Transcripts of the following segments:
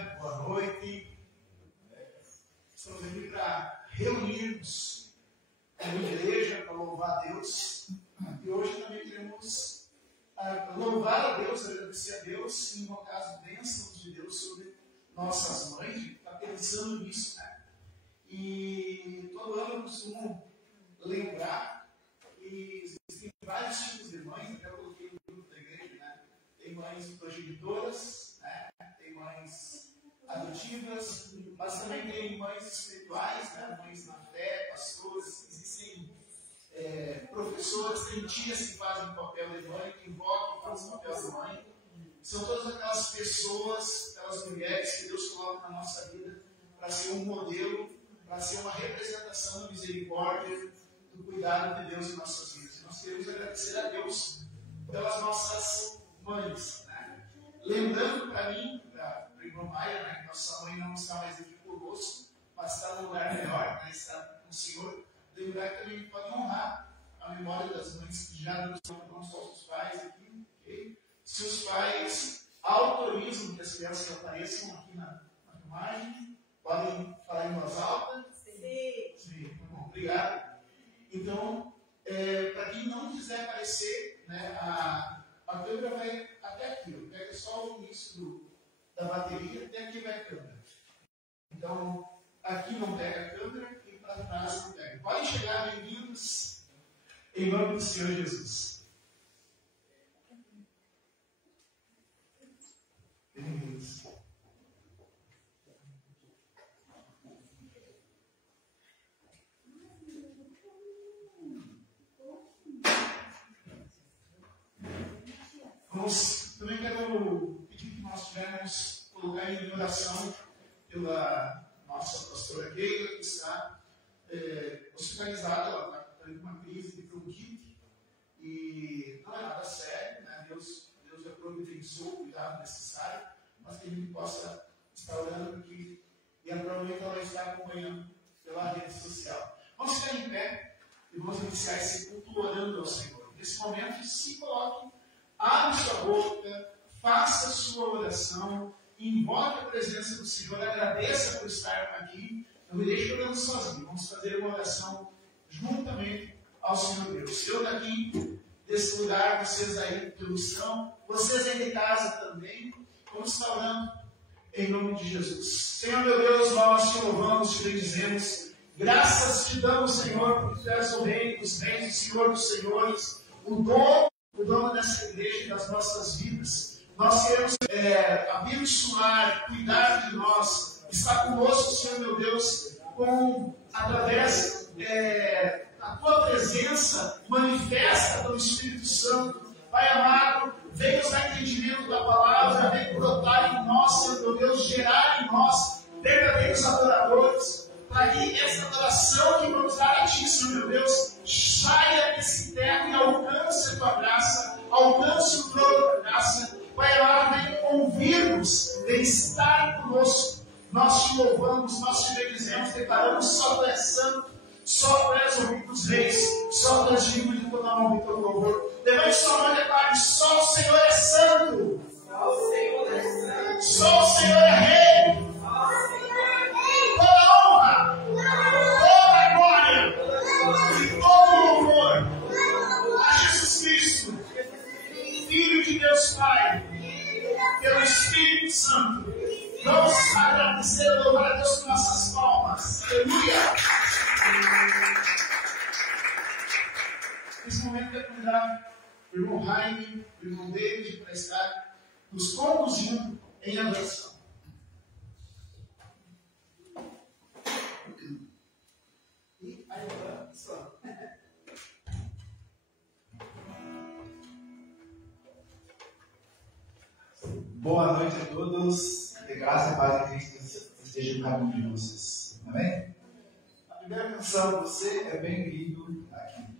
dia, boa noite. Estamos aqui para reunirmos como igreja, para louvar a Deus. E hoje também queremos louvar a Deus, agradecer a Deus e invocar as bênçãos de Deus sobre nossas mães. A gente está pensando nisso, né? E todo ano eu costumo lembrar que existem vários tipos de mães, até eu coloquei no grupo da igreja, né? Tem mães progenitoras, né? Tem mães adotivas, mas também tem mães espirituais, né? Mães na fé, pastores, existem professores, tem tias que fazem o papel de mãe, que invocam e fazem o papel de mãe. São todas aquelas pessoas, aquelas mulheres que Deus coloca na nossa vida para ser um modelo, para ser uma representação da misericórdia, do cuidado de Deus em nossas vidas. E nós queremos agradecer a Deus pelas nossas mães, né? Lembrando para mim, para o irmão Maia, né, que nossa mãe não está mais aqui conosco, mas está no lugar melhor, né, está com o Senhor. Lembrar que a gente pode honrar a memória das mães que já não são só os pais aqui, okay? Se os pais autorizam que as crianças apareçam aqui na filmagem, podem falar em voz alta? Sim. Sim, bom, obrigado. Então, para quem não quiser aparecer, né, a câmera vai até aqui, pega só o início da bateria, até aqui vai a câmera. Então, aqui não pega a câmera e para trás não pega. Podem chegar, bem-vindos, em nome do Senhor Jesus. Bem-vindos. Também quero pedir que nós tivermos colocar em oração pela nossa pastora Keila, que está hospitalizada, ela está tendo uma crise de bronquite e não é nada sério, né? Deus já providenciou o cuidado necessário, mas que a gente possa estar orando porque provavelmente ela está acompanhando pela rede social. Vamos ficar em pé e vamos iniciar esse culto orando ao Senhor. Nesse momento, se coloque, abre sua boca, faça a sua oração, invoque a presença do Senhor, agradeça por estar aqui. Não me deixe orando sozinho. Vamos fazer uma oração juntamente ao Senhor Deus. Senhor, daqui desse lugar, vocês aí que estão, vocês aí de casa também, vamos estar orando em nome de Jesus. Senhor, meu Deus, nós te louvamos, te bendizemos. Graças te damos, Senhor, porque tu és o Rei dos reis, o Senhor dos senhores, o dono dessa igreja e das nossas vidas. Nós queremos abençoar, cuidar de nós, estar conosco, Senhor meu Deus, através da tua presença manifesta pelo Espírito Santo. Pai amado, vem nos dar entendimento da palavra, vem brotar em nós, Senhor meu Deus, gerar em nós verdadeiros adoradores, para que essa adoração que vamos dar a Ti, Senhor meu Deus, saia desse terra e alcance a Tua graça, alcance o trono da graça. Pai amado, vem ouvir-nos, vem estar conosco. Nós te louvamos, nós te bendizemos, declaramos: só Tu és santo, só Tu és o Rei dos reis, só Tu és digno de toda honra e todo louvor. Levante sua mão e declare: só o Senhor é santo, só o Senhor é santo, só o Senhor é Rei. Toda honra, toda glória e todo louvor a Jesus Cristo, Filho de Deus Pai, pelo Espírito Santo. Vamos agradecer e louvar a Deus com nossas palmas. Aleluia! Nesse momento eu quero convidar o irmão Jaime, o irmão David, para estar nos conduzindo em adoração. E aí, só. Boa noite a todos. Que graça e paz de Cristo esteja no caminho de vocês. Amém? A primeira canção, você É bem-vindo aqui.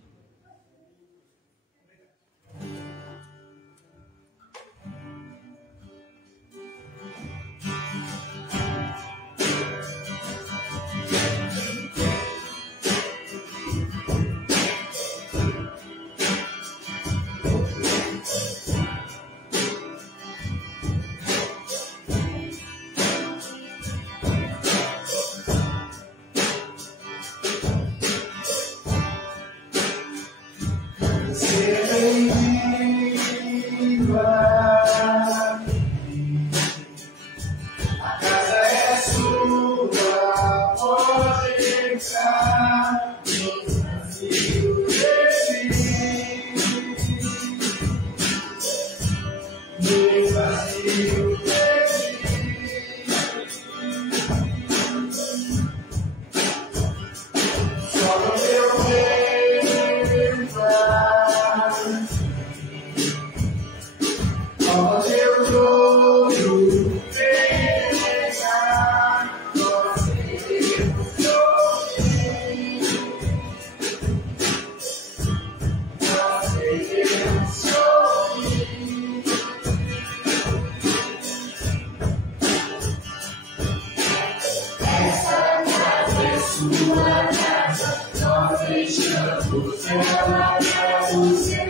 sua casa, nós deixamos ela pra você.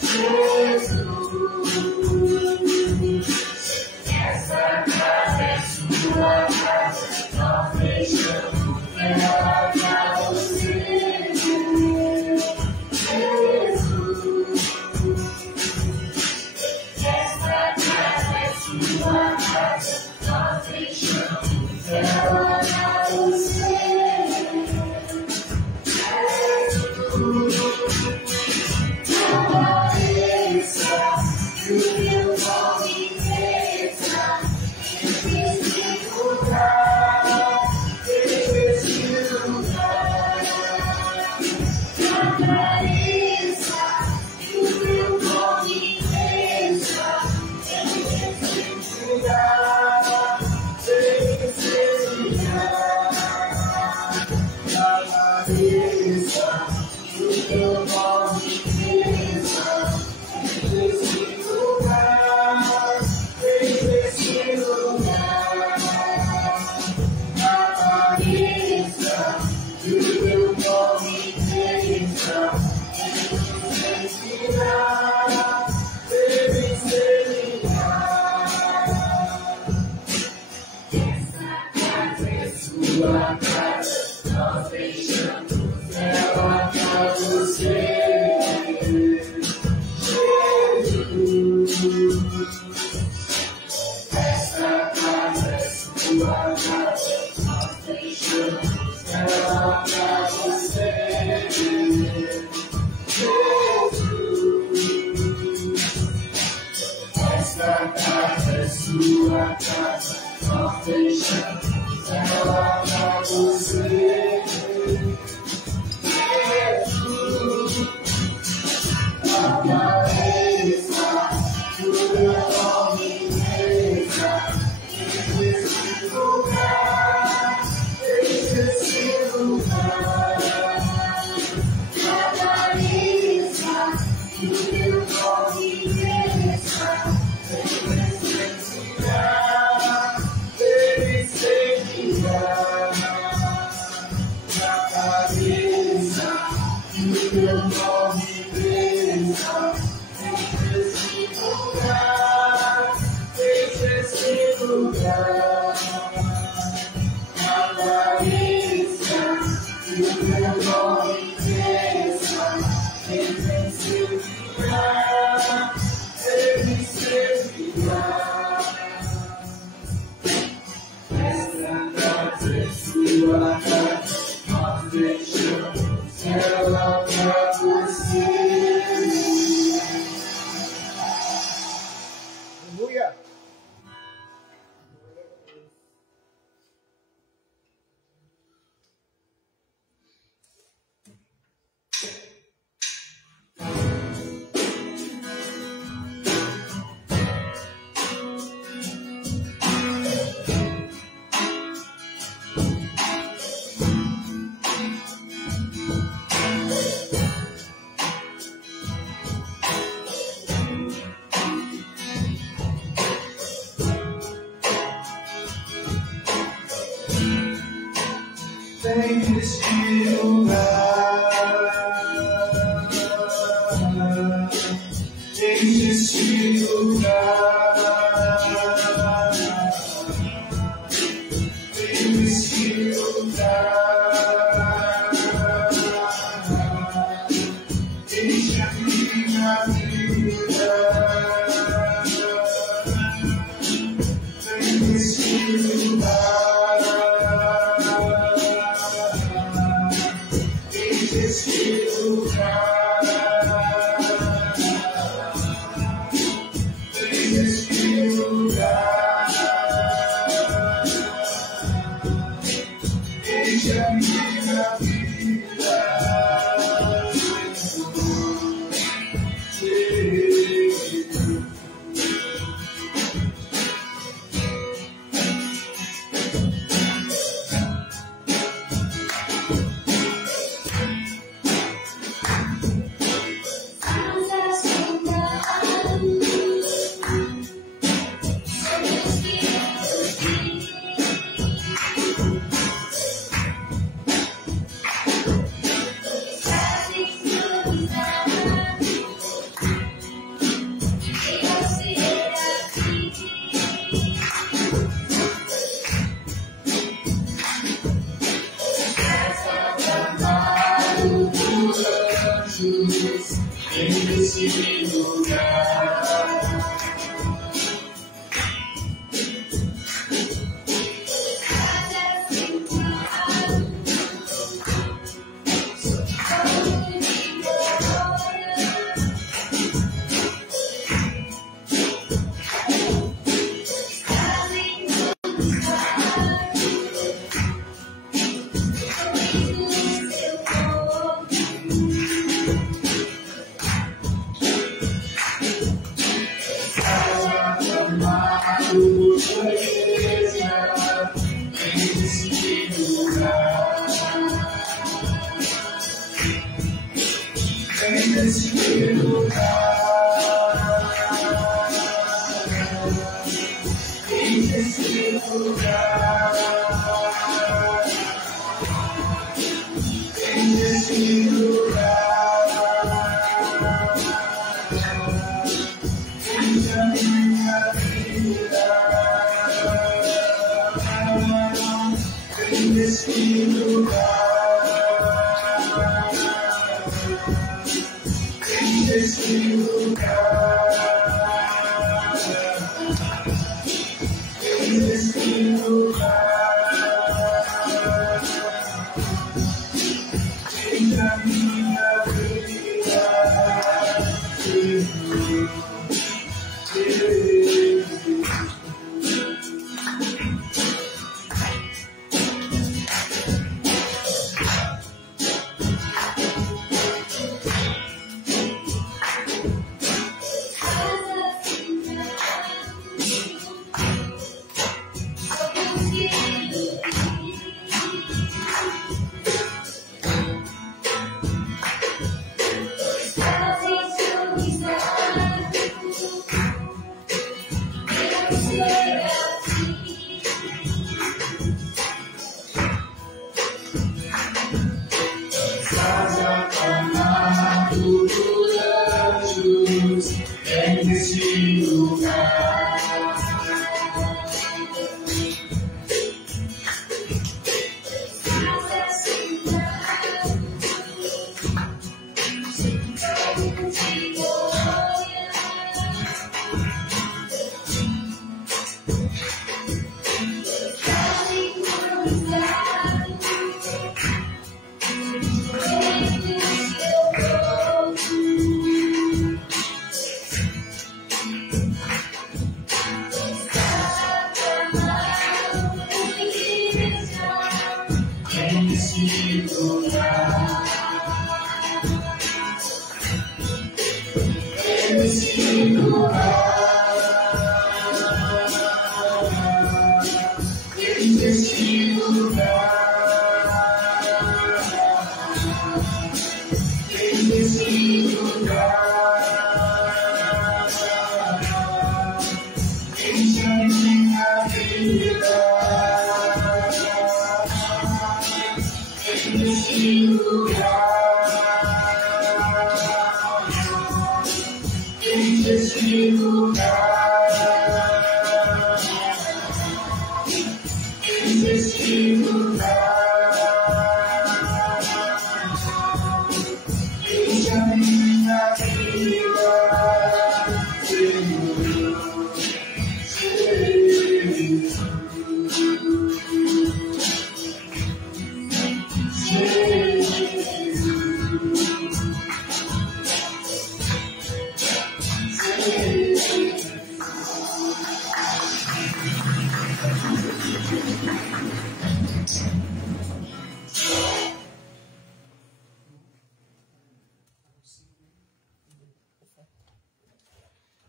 Jesus, essa casa é sua casa, nós deixamos ela pra você. Jesus, essa casa é sua casa, nós deixamos ela pra você. Que o teu nome cresça nesse lugar, nesse lugar. Apareça, que o teu nome cresça nesse lugar, nesse lugar. Apareça, que o teu nome cresça nesse lugar, nesse lugar. Apareça, que o teu nome cresça nesse lugar, nesse lugar. Essa casa é sua casa, nós deixamos ela pra você. Essa casa é sua casa, nós deixamos ela pra você. Essa casa é sua casa, nós deixamos ela pra você. Apareça, que o teu nome cresça nesse lugar, nesse lugar. Apareça, que o teu nome cresça nesse lugar, nesse lugar. Apareça, que o teu nome cresça nesse lugar, nesse lugar. Apareça, que o teu nome cresça nesse lugar, nesse lugar. Essa casa é sua casa, nós deixamos ela pra você. Aleluia! Vem neste lugar, enche este lugar, vem neste lugar, enche a minha vida, vem neste lugar. Este lugar, este lugar, enche a minha vida, nesse lugar.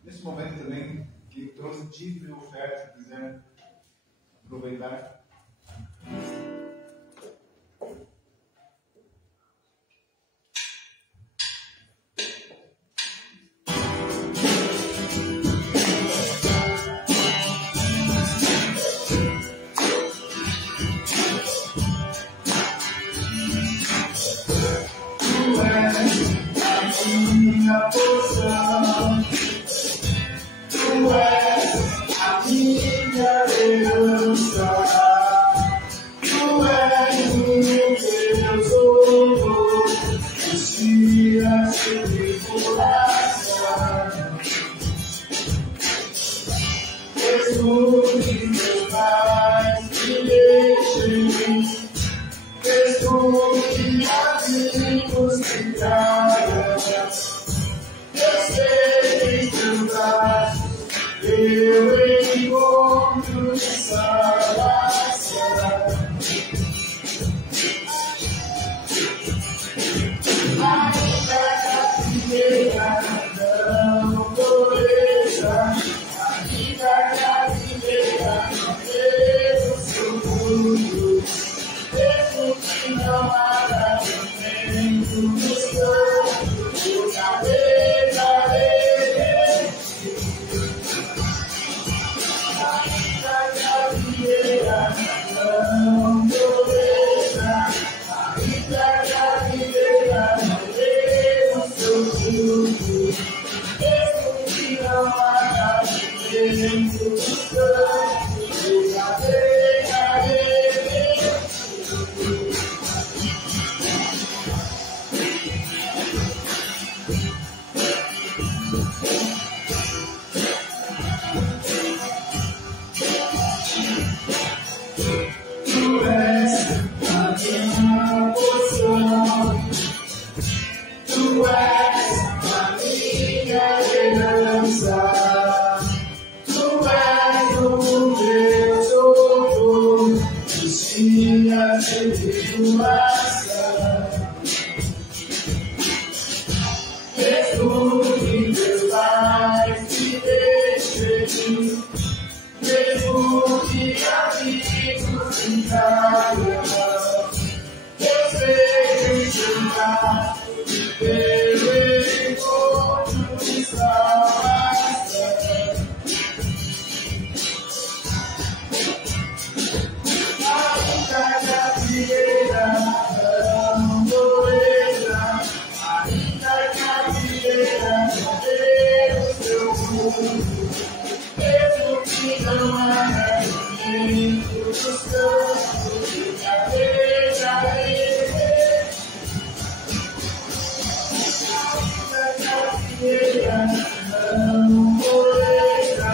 Nesse momento também, quem trouxe dízimo e oferta, se quiser aproveitar. Tu és a minha porção. Tu és a minha herança. mesmo que amigos me traiam, eu sei que tu vais, eu encontro salvação. Ainda caminhar não pobreza, ainda caminhar não devo seu mundo, mesmo que não haja momento nos campos, eu navegarei. Ainda caminhar não pobreza, ainda caminhar não devo seu mundo, mesmo que não haja momento nos campos, eu navegarei. Tu és a minha porção, tu és a minha herança, tu és o meu socorro, os dias de tribulação. Mesmo que meus pais te deixem, mesmo que amigos me traiam, eu sei que tu vais, eu encontro de salvação. Ainda caminhar não pobreza, ainda caminhar não devo seu mundo, mesmo que não haja momento nos campos, eu navegarei. Ainda caminhar não pobreza,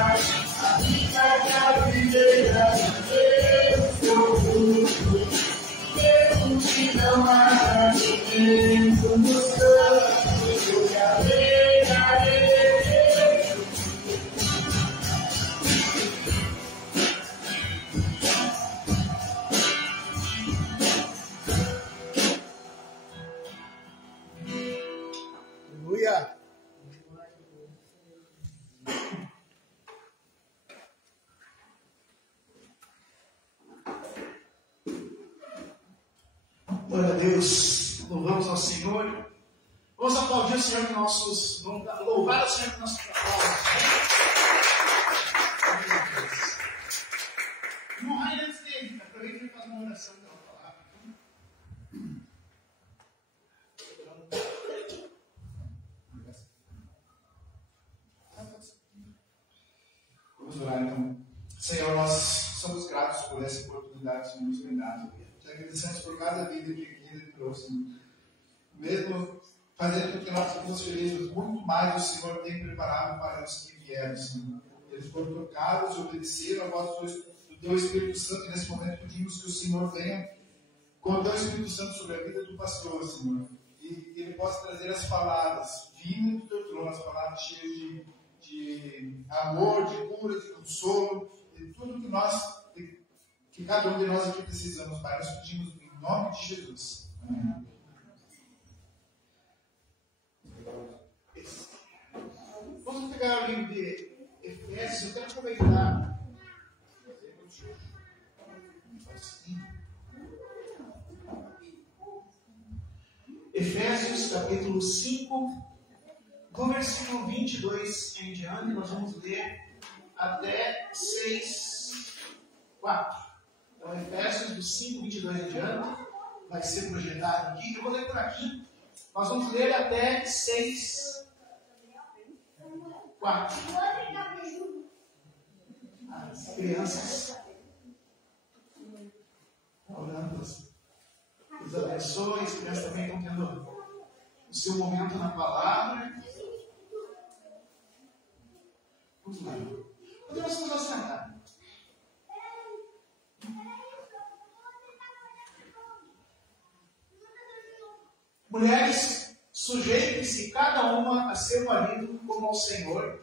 ainda caminhar não devo seu mundo, mesmo que não haja momento nos campos, eu navegarei. Aleluia. Glória a Deus. Louvamos ao Senhor. Vamos aplaudir o Senhor com nossos. Vamos louvar o Senhor com nossos aplausos. Irmão Rainer, antes dele, aproveita e faz uma oração pela palavra. Vamos orar então. Senhor, nós somos gratos por essa oportunidade que nos tem dado. Te agradecemos por cada vida que aqui trouxe. Mesmo fazendo com que nós ficamos felizes, muito mais o Senhor tem preparado para os que vieram, Senhor. Eles foram tocados, obedeceram a voz do Teu Espírito Santo. E nesse momento pedimos que o Senhor venha com o Teu Espírito Santo sobre a vida do pastor, Senhor. E ele possa trazer as palavras vindas do Teu trono, as palavras cheias de amor, de cura, de consolo, de tudo que cada um de nós aqui precisamos, Pai. Nós pedimos em nome de Jesus. Amém. Vamos pegar o livro de Efésios. Eu quero aproveitar. Efésios capítulo 5, do versículo 22 em diante, nós vamos ler até 6, 4. Então, Efésios do 5, 22 em diante, vai ser projetado aqui. Eu vou ler por aqui. Nós vamos ler até 6, 4. As crianças orando. Deus abençoe. As crianças também estão tendo o seu momento na palavra. Vamos lá. Podemos nos assentar. Mulheres, sujeitem-se cada uma a seu marido como ao Senhor,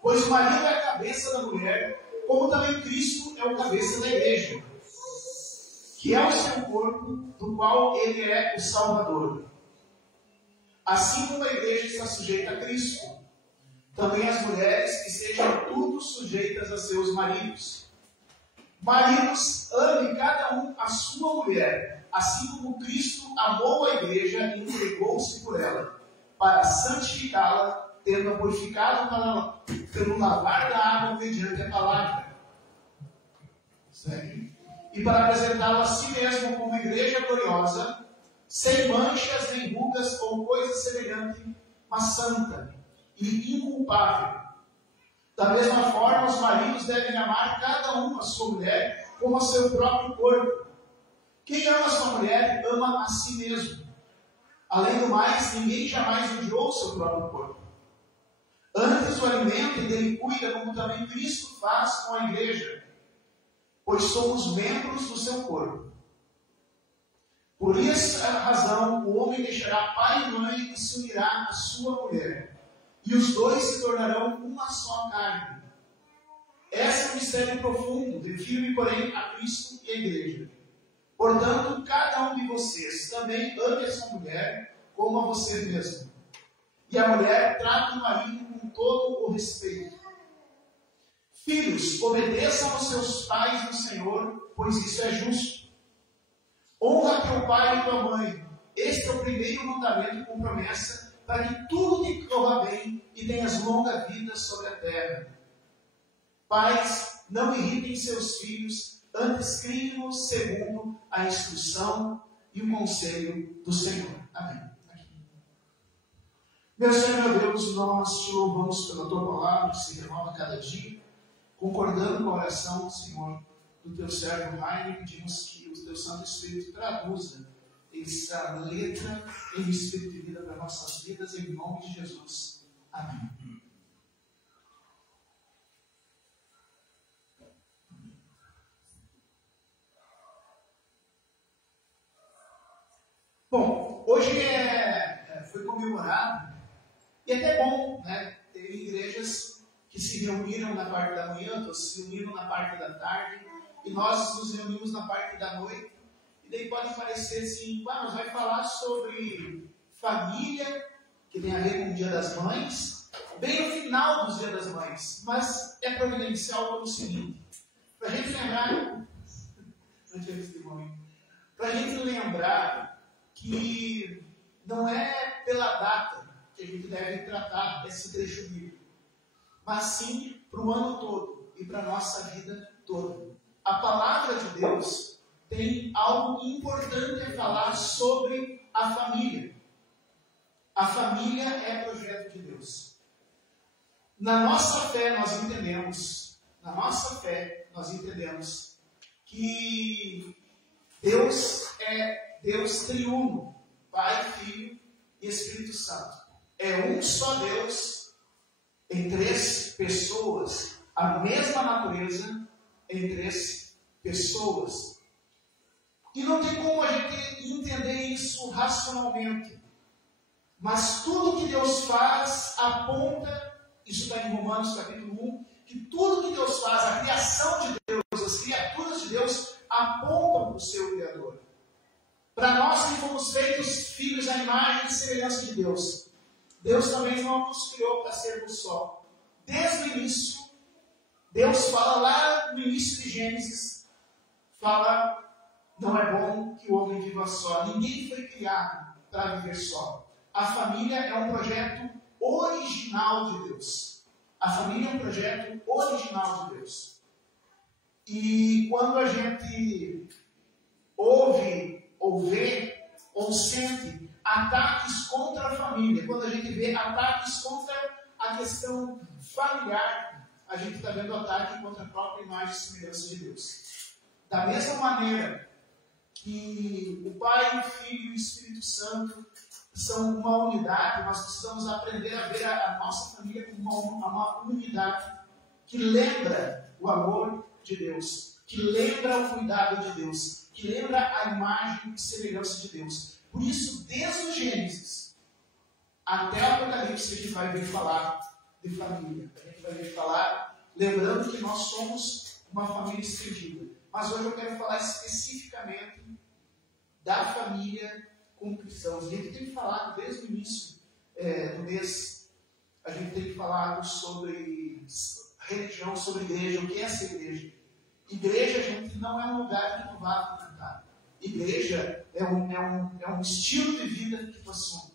pois o marido é a cabeça da mulher, como também Cristo é o cabeça da igreja, que é o seu corpo, do qual ele é o Salvador. Assim como a igreja está sujeita a Cristo, também as mulheres que sejam tudo sujeitas a seus maridos. Maridos, amem cada um a sua mulher, assim como Cristo amou a igreja e entregou-se por ela, para santificá-la, tendo-a purificado pelo lavar da água mediante a palavra. Segue. E para apresentá-la a si mesmo como igreja gloriosa, sem manchas, nem rugas ou coisa semelhante, mas santa e inculpável. Da mesma forma, os maridos devem amar cada um a sua mulher como a seu próprio corpo. Quem ama a sua mulher, ama a si mesmo. Além do mais, ninguém jamais odiou o seu próprio corpo. Antes o alimenta e dele cuida, como também Cristo faz com a igreja, pois somos membros do seu corpo. Por essa razão, o homem deixará pai e mãe e se unirá à sua mulher, e os dois se tornarão uma só carne. Esse é um mistério profundo, refiro-me, porém, a Cristo e a igreja. Portanto, cada um de vocês também ame a sua mulher como a você mesmo. E a mulher trata o marido com todo o respeito. Filhos, obedeçam aos seus pais no Senhor, pois isso é justo. Honra teu pai e tua mãe. Este é o primeiro mandamento com promessa, para que tudo te corra bem e tenhas longa vida sobre a terra. Pais, não irritem seus filhos, antes criem-nos segundo a instrução e o conselho do Senhor. Amém. Meu Senhor, meu Deus, nós te louvamos pela tua palavra, que se renova cada dia, concordando com a oração, Senhor, do teu servo Rainer, pedimos que o teu Santo Espírito traduza essa letra em Espírito de vida para nossas vidas, em nome de Jesus. Amém. Bom, hoje foi comemorado, e é até bom, né? Tem igrejas que se reuniram na parte da manhã, outras se reuniram na parte da tarde, e nós nos reunimos na parte da noite. E daí pode parecer assim, mas vai falar sobre família, que tem a ver com o Dia das Mães, bem no final do Dia das Mães. Mas é providencial pelo seguinte, para a gente lembrar, que não é pela data que a gente deve tratar esse trecho bíblico, mas sim para o ano todo e para a nossa vida toda. A palavra de Deus tem algo importante a falar sobre a família. A família é projeto de Deus. Na nossa fé nós entendemos que Deus é Deus triuno, Pai, Filho e Espírito Santo. É um só Deus em três pessoas, a mesma natureza em três pessoas. E não tem como a gente entender isso racionalmente. Mas tudo que Deus faz aponta, isso está em Romanos capítulo 1, que tudo que Deus faz, a criação de Deus, as criaturas de Deus, apontam para o seu Criador. Para nós que fomos feitos filhos à imagem e semelhança de Deus, Deus também não nos criou para sermos só. Desde o início, Deus fala lá no início de Gênesis, fala, não é bom que o homem viva só. Ninguém foi criado para viver só. A família é um projeto original de Deus. A família é um projeto original de Deus. E quando a gente ouve, ou vê, ou sente ataques contra a família, quando a gente vê ataques contra a questão familiar, a gente está vendo ataque contra a própria imagem e semelhança de Deus. Da mesma maneira que o Pai, o Filho e o Espírito Santo são uma unidade, nós precisamos aprender a ver a nossa família como uma unidade que lembra o amor de Deus, que lembra o cuidado de Deus, que lembra a imagem e semelhança de Deus. Por isso, desde o Gênesis até o Apocalipse, a gente vai vir falar de família. A gente vai vir falar, lembrando que nós somos uma família estendida. Mas hoje eu quero falar especificamente da família com cristãos. A gente tem falado desde o início do mês, a gente tem falado sobre religião, sobre igreja. O que é essa igreja? Igreja, gente, não é um lugar que tu vá frequentar. Igreja é um estilo de vida que tu assume.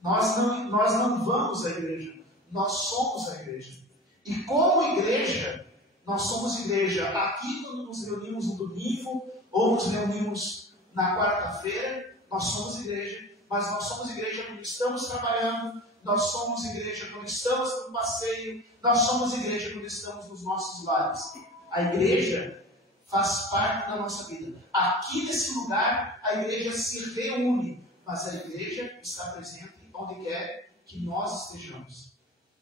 Nós não vamos à igreja, nós somos a igreja. E como igreja, nós somos igreja aqui quando nos reunimos no domingo, ou nos reunimos na quarta-feira, nós somos igreja. Mas nós somos igreja quando estamos trabalhando, nós somos igreja quando estamos no passeio, nós somos igreja quando estamos nos nossos lares. A igreja faz parte da nossa vida. Aqui nesse lugar, a igreja se reúne, mas a igreja está presente onde quer que nós estejamos.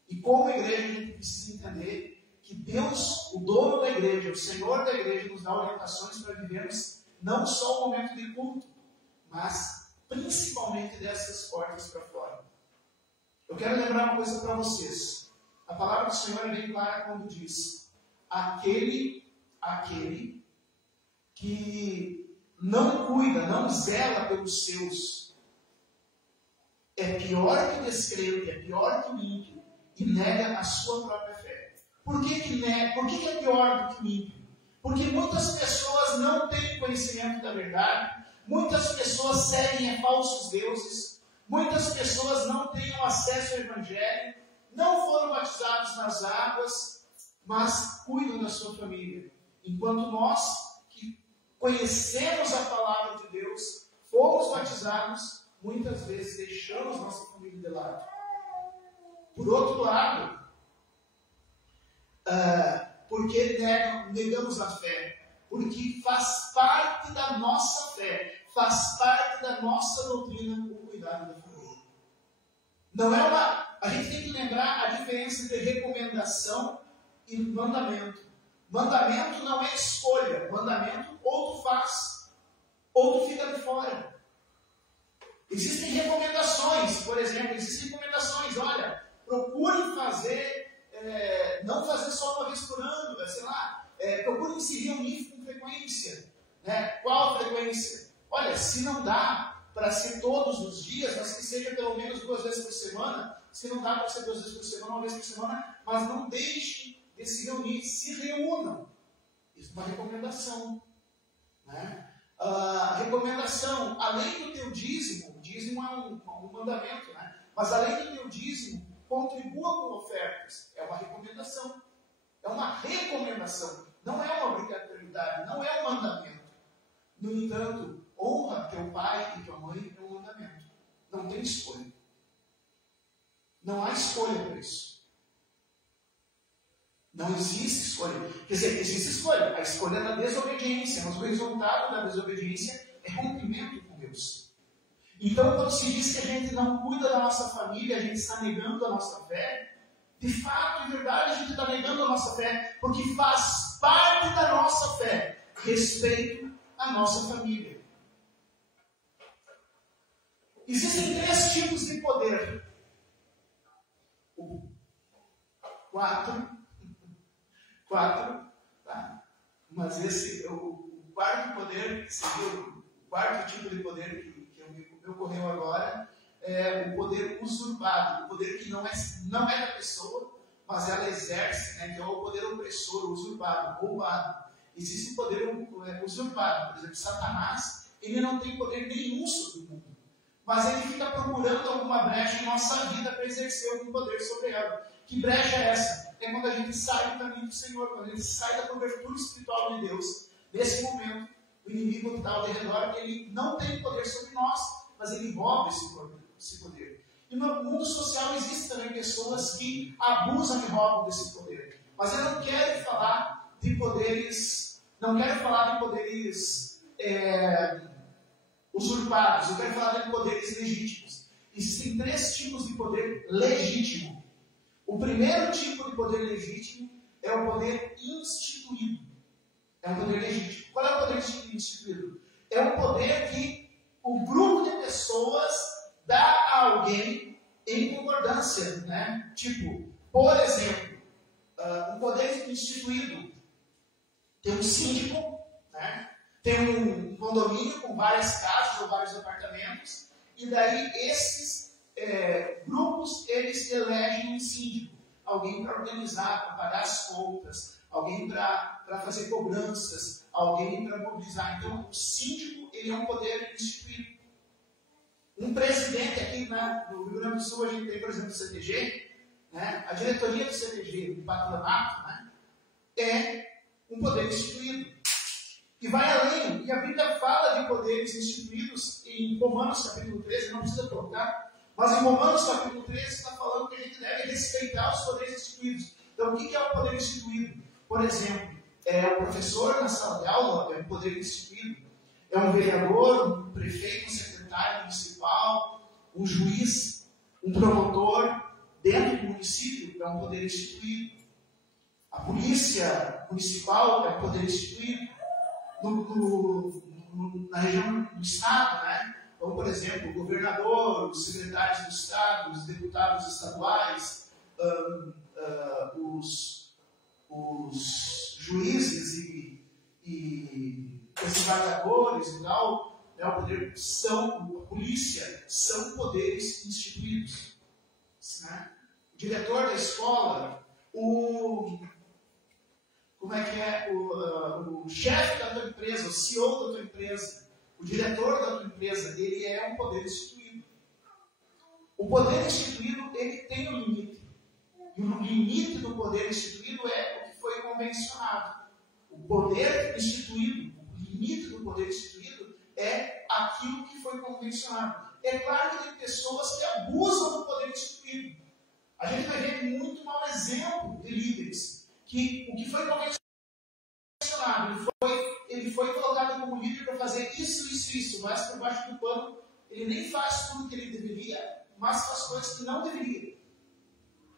E como igreja, a gente precisa entender que Deus, o dono da igreja, o Senhor da igreja, nos dá orientações para vivermos não só o momento de culto, mas principalmente dessas portas para fora. Eu quero lembrar uma coisa para vocês. A palavra do Senhor é bem clara quando diz: aquele que não cuida, não zela pelos seus, é pior que o descrente, é pior que o ímpio, e nega a sua própria fé. Por que nega? Por que é pior do que o ímpio? Porque muitas pessoas não têm conhecimento da verdade, muitas pessoas seguem a falsos deuses, muitas pessoas não têm acesso ao Evangelho, não foram batizados nas águas, mas cuidam da sua família. Enquanto nós, que conhecemos a palavra de Deus, fomos batizados, muitas vezes deixamos nossa família de lado. Por outro lado, porque negamos a fé, porque faz parte da nossa fé, faz parte da nossa doutrina o cuidado da família. Não é a gente tem que lembrar a diferença entre recomendação e mandamento. Mandamento não é escolha. Mandamento ou tu faz, ou tu fica de fora. Existem recomendações, por exemplo, olha, procure fazer, não fazer só uma vez por ano, sei lá, procure se reunir com frequência. Né? Qual frequência? Olha, se não dá para ser todos os dias, mas que seja pelo menos 2 vezes por semana, se não dá para ser 2 vezes por semana, 1 vez por semana, mas não deixe de se reunir, se reúnam. Isso é uma recomendação. Né? A recomendação, além do teu dízimo, o dízimo é um mandamento, né? Mas além do teu dízimo, contribua com ofertas. É uma recomendação. É uma recomendação. Não é uma obrigatoriedade, não é um mandamento. No entanto, honra teu pai e tua mãe é um mandamento. Não tem escolha. Não há escolha para isso. Não existe escolha. Quer dizer, existe escolha. A escolha é da desobediência. Mas o resultado da desobediência é rompimento com Deus. Então, quando se diz que a gente não cuida da nossa família, a gente está negando a nossa fé, de fato, de verdade, a gente está negando a nossa fé, porque faz parte da nossa fé respeito à nossa família. Existem 3 tipos de poder. 4, tá? Mas esse, o quarto poder, que seria o quarto tipo de poder que me ocorreu agora, é o poder usurpado, o poder que não é da pessoa, mas ela exerce, né, que é o poder opressor, usurpado, roubado. Existe o poder usurpado, por exemplo, Satanás, ele não tem poder nenhum sobre o mundo, mas ele fica procurando alguma brecha em nossa vida para exercer algum poder sobre ela. Que brecha é essa? É quando a gente sai do caminho do Senhor, quando a gente sai da cobertura espiritual de Deus. Nesse momento, o inimigo que está ao redor, ele não tem poder sobre nós, mas ele rouba esse poder. E no mundo social existem também pessoas que abusam e roubam desse poder. Mas eu não quero falar de poderes, usurpados, eu quero falar de poderes legítimos. Existem 3 tipos de poder legítimo. O primeiro tipo de poder legítimo é o poder instituído. É um poder legítimo. Qual é o poder instituído? é um poder que o grupo de pessoas dá a alguém em concordância, né? Tipo, por exemplo, um poder instituído. Tem um síndico, né? Tem um condomínio com várias casas ou vários apartamentos, e daí esses grupos, eles elegem um síndico, alguém para organizar, para pagar as contas, alguém para fazer cobranças, alguém para mobilizar. Então, o síndico, ele é um poder instituído. Um presidente aqui no Rio Grande do Sul, a gente tem, por exemplo, o CTG, né? A diretoria do CTG, do patronato, né? É um poder instituído. E vai além, e a Bíblia fala de poderes instituídos em Romanos capítulo 13, não precisa colocar, mas em Romanos capítulo 13 está falando que a gente deve respeitar os poderes instituídos. Então, o que é o poder instituído? Por exemplo, o professor na sala de aula é um poder instituído, é um vereador, um prefeito, um secretário municipal, um juiz, um promotor dentro do município é um poder instituído. A polícia municipal é um poder instituído. Na região do Estado, né? Então, por exemplo, o governador, os secretários do Estado, os deputados estaduais, os juízes e desembargadores e tal, né? O poder a polícia, são poderes instituídos. Né? O diretor da escola, o chefe da tua empresa, o CEO da tua empresa, o diretor da tua empresa, ele é um poder instituído. O poder instituído, ele tem um limite. E o limite do poder instituído é o que foi convencionado. O poder instituído, o limite do poder instituído é aquilo que foi convencionado. É claro que tem pessoas que abusam do poder instituído. A gente vai ver muito mau exemplo de líderes. Que o que foi convencionado, ele foi colocado como líder para fazer isso, mas por baixo do pano, ele nem faz tudo o que ele deveria, mas faz coisas que não deveria.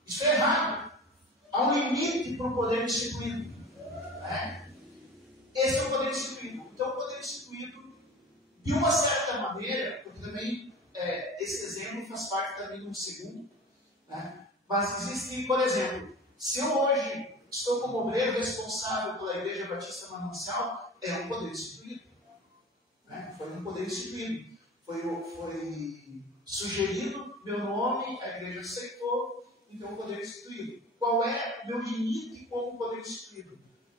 Isso é errado. Há um limite para o poder instituído. Né? Esse é o poder instituído. Então, o poder instituído, de uma certa maneira, porque também esse exemplo faz parte também de um segundo, né? Mas existe, por exemplo, se eu hoje estou como obreiro responsável pela Igreja Batista Manancial, é um poder instituído. Né? Foi um poder instituído. Foi sugerido meu nome, a igreja aceitou, então o poder instituído. Qual é o meu limite como poder instituído?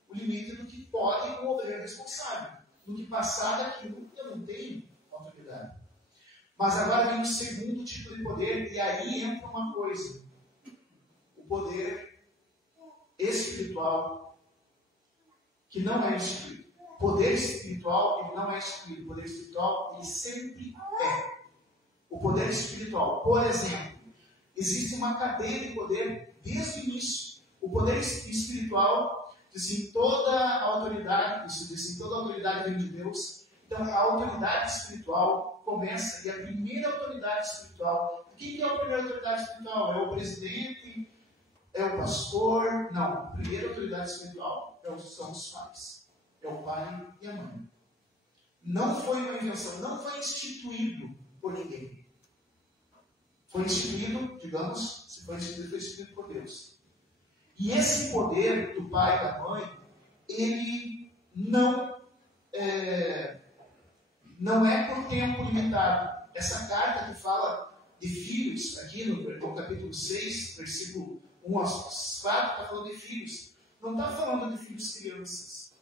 O limite do que pode um obreiro responsável. No que passar daquilo, eu não tenho autoridade. Mas agora vem o segundo tipo de poder, e aí entra uma coisa. O poder espiritual, que não é instituído. Poder espiritual, ele não é instituído. O poder espiritual, ele sempre é. O poder espiritual, por exemplo, existe uma cadeia de poder desde o início. O poder espiritual, assim, toda a autoridade, isso diz assim, toda a autoridade vem de Deus. Então, a autoridade espiritual começa, e a primeira autoridade espiritual, quem é a primeira autoridade espiritual? É o presidente? É o pastor? Não, a primeira autoridade espiritual são os pais. É o pai e a mãe. Não foi uma invenção, não foi instituído por ninguém. Foi instituído, digamos, se foi instituído por Deus. E esse poder do pai e da mãe, ele não é por tempo limitado. Essa carta que fala de filhos, aqui no capítulo 6, versículo 1 aos 4, está falando de filhos. Não está falando de filhos crianças.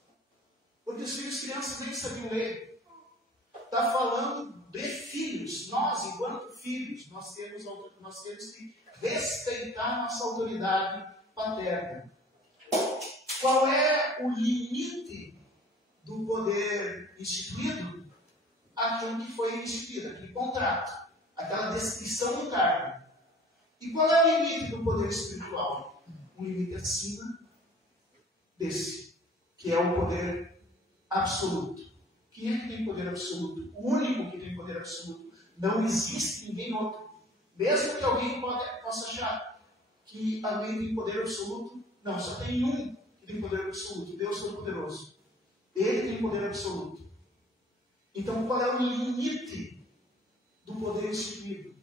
Porque os filhos crianças nem sabiam ler. Está falando de filhos. Nós, enquanto filhos, nós temos que respeitar nossa autoridade paterna. Qual é o limite do poder instituído? Aquilo que foi instituído, aquele contrato, aquela descrição do cargo. E qual é o limite do poder espiritual? Um limite acima desse, que é o poder absoluto. Quem é que tem poder absoluto? O único que tem poder absoluto. Não existe ninguém outro. Mesmo que alguém possa achar que alguém tem poder absoluto, não, só tem um que tem poder absoluto, Deus Todo-Poderoso. Ele tem poder absoluto. Então, qual é o limite do poder instituído?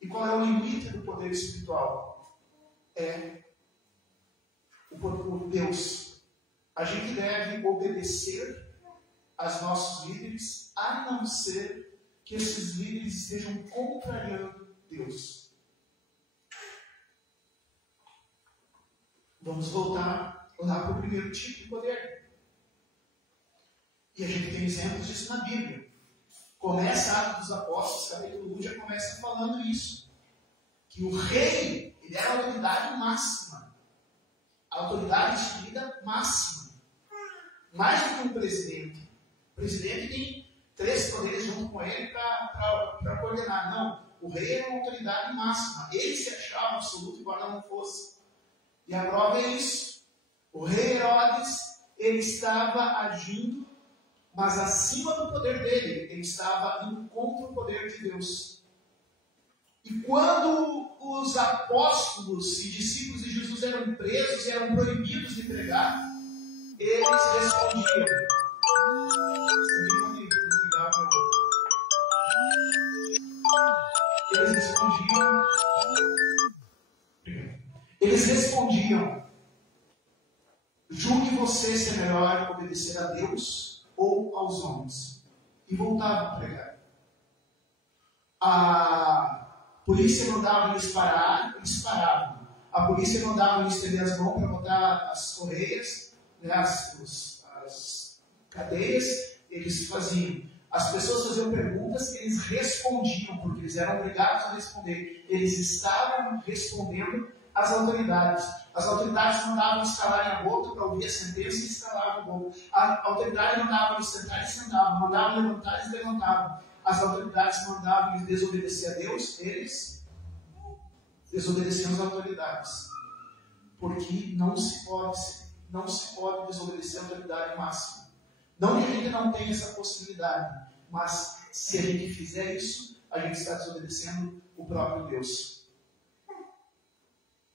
E qual é o limite do poder espiritual? É o Deus. A gente deve obedecer aos nossos líderes, a não ser que esses líderes estejam contrariando Deus. Vamos voltar lá para o primeiro tipo de poder. E a gente tem exemplos disso na Bíblia. Começa Atos dos Apóstolos, capítulo 1, já começa falando isso. Que o rei, ele era a autoridade máxima. A autoridade instituída máxima. Mais do que um presidente. O presidente tem 3 poderes junto com ele para coordenar. Não, o rei era uma autoridade máxima. Ele se achava absoluto, embora não fosse. E a prova é isso. O rei Herodes, ele estava agindo, mas acima do poder dele, ele estava indo contra o poder de Deus. E quando os apóstolos e discípulos de Jesus eram presos e eram proibidos de pregar, eles respondiam. Eles respondiam: julgue você ser melhor obedecer a Deus ou aos homens. E voltavam a pregar. A polícia mandava eles parar, eles paravam. A polícia mandava eles estender as mãos para botar as correias, né, as cadeias, eles faziam. As pessoas faziam perguntas, eles respondiam, porque eles eram obrigados a responder. Eles estavam respondendo às autoridades. As autoridades mandavam eles calarem a boca para ouvir a sentença e eles calavam a boca. A autoridade mandava eles sentar e sentavam. Mandavam levantar, eles levantavam. As autoridades mandavam eles desobedecer a Deus, eles desobedeciam as autoridades. Porque não se pode desobedecer a autoridade máxima. Não que a gente não tenha essa possibilidade, mas se a gente fizer isso, a gente está desobedecendo o próprio Deus.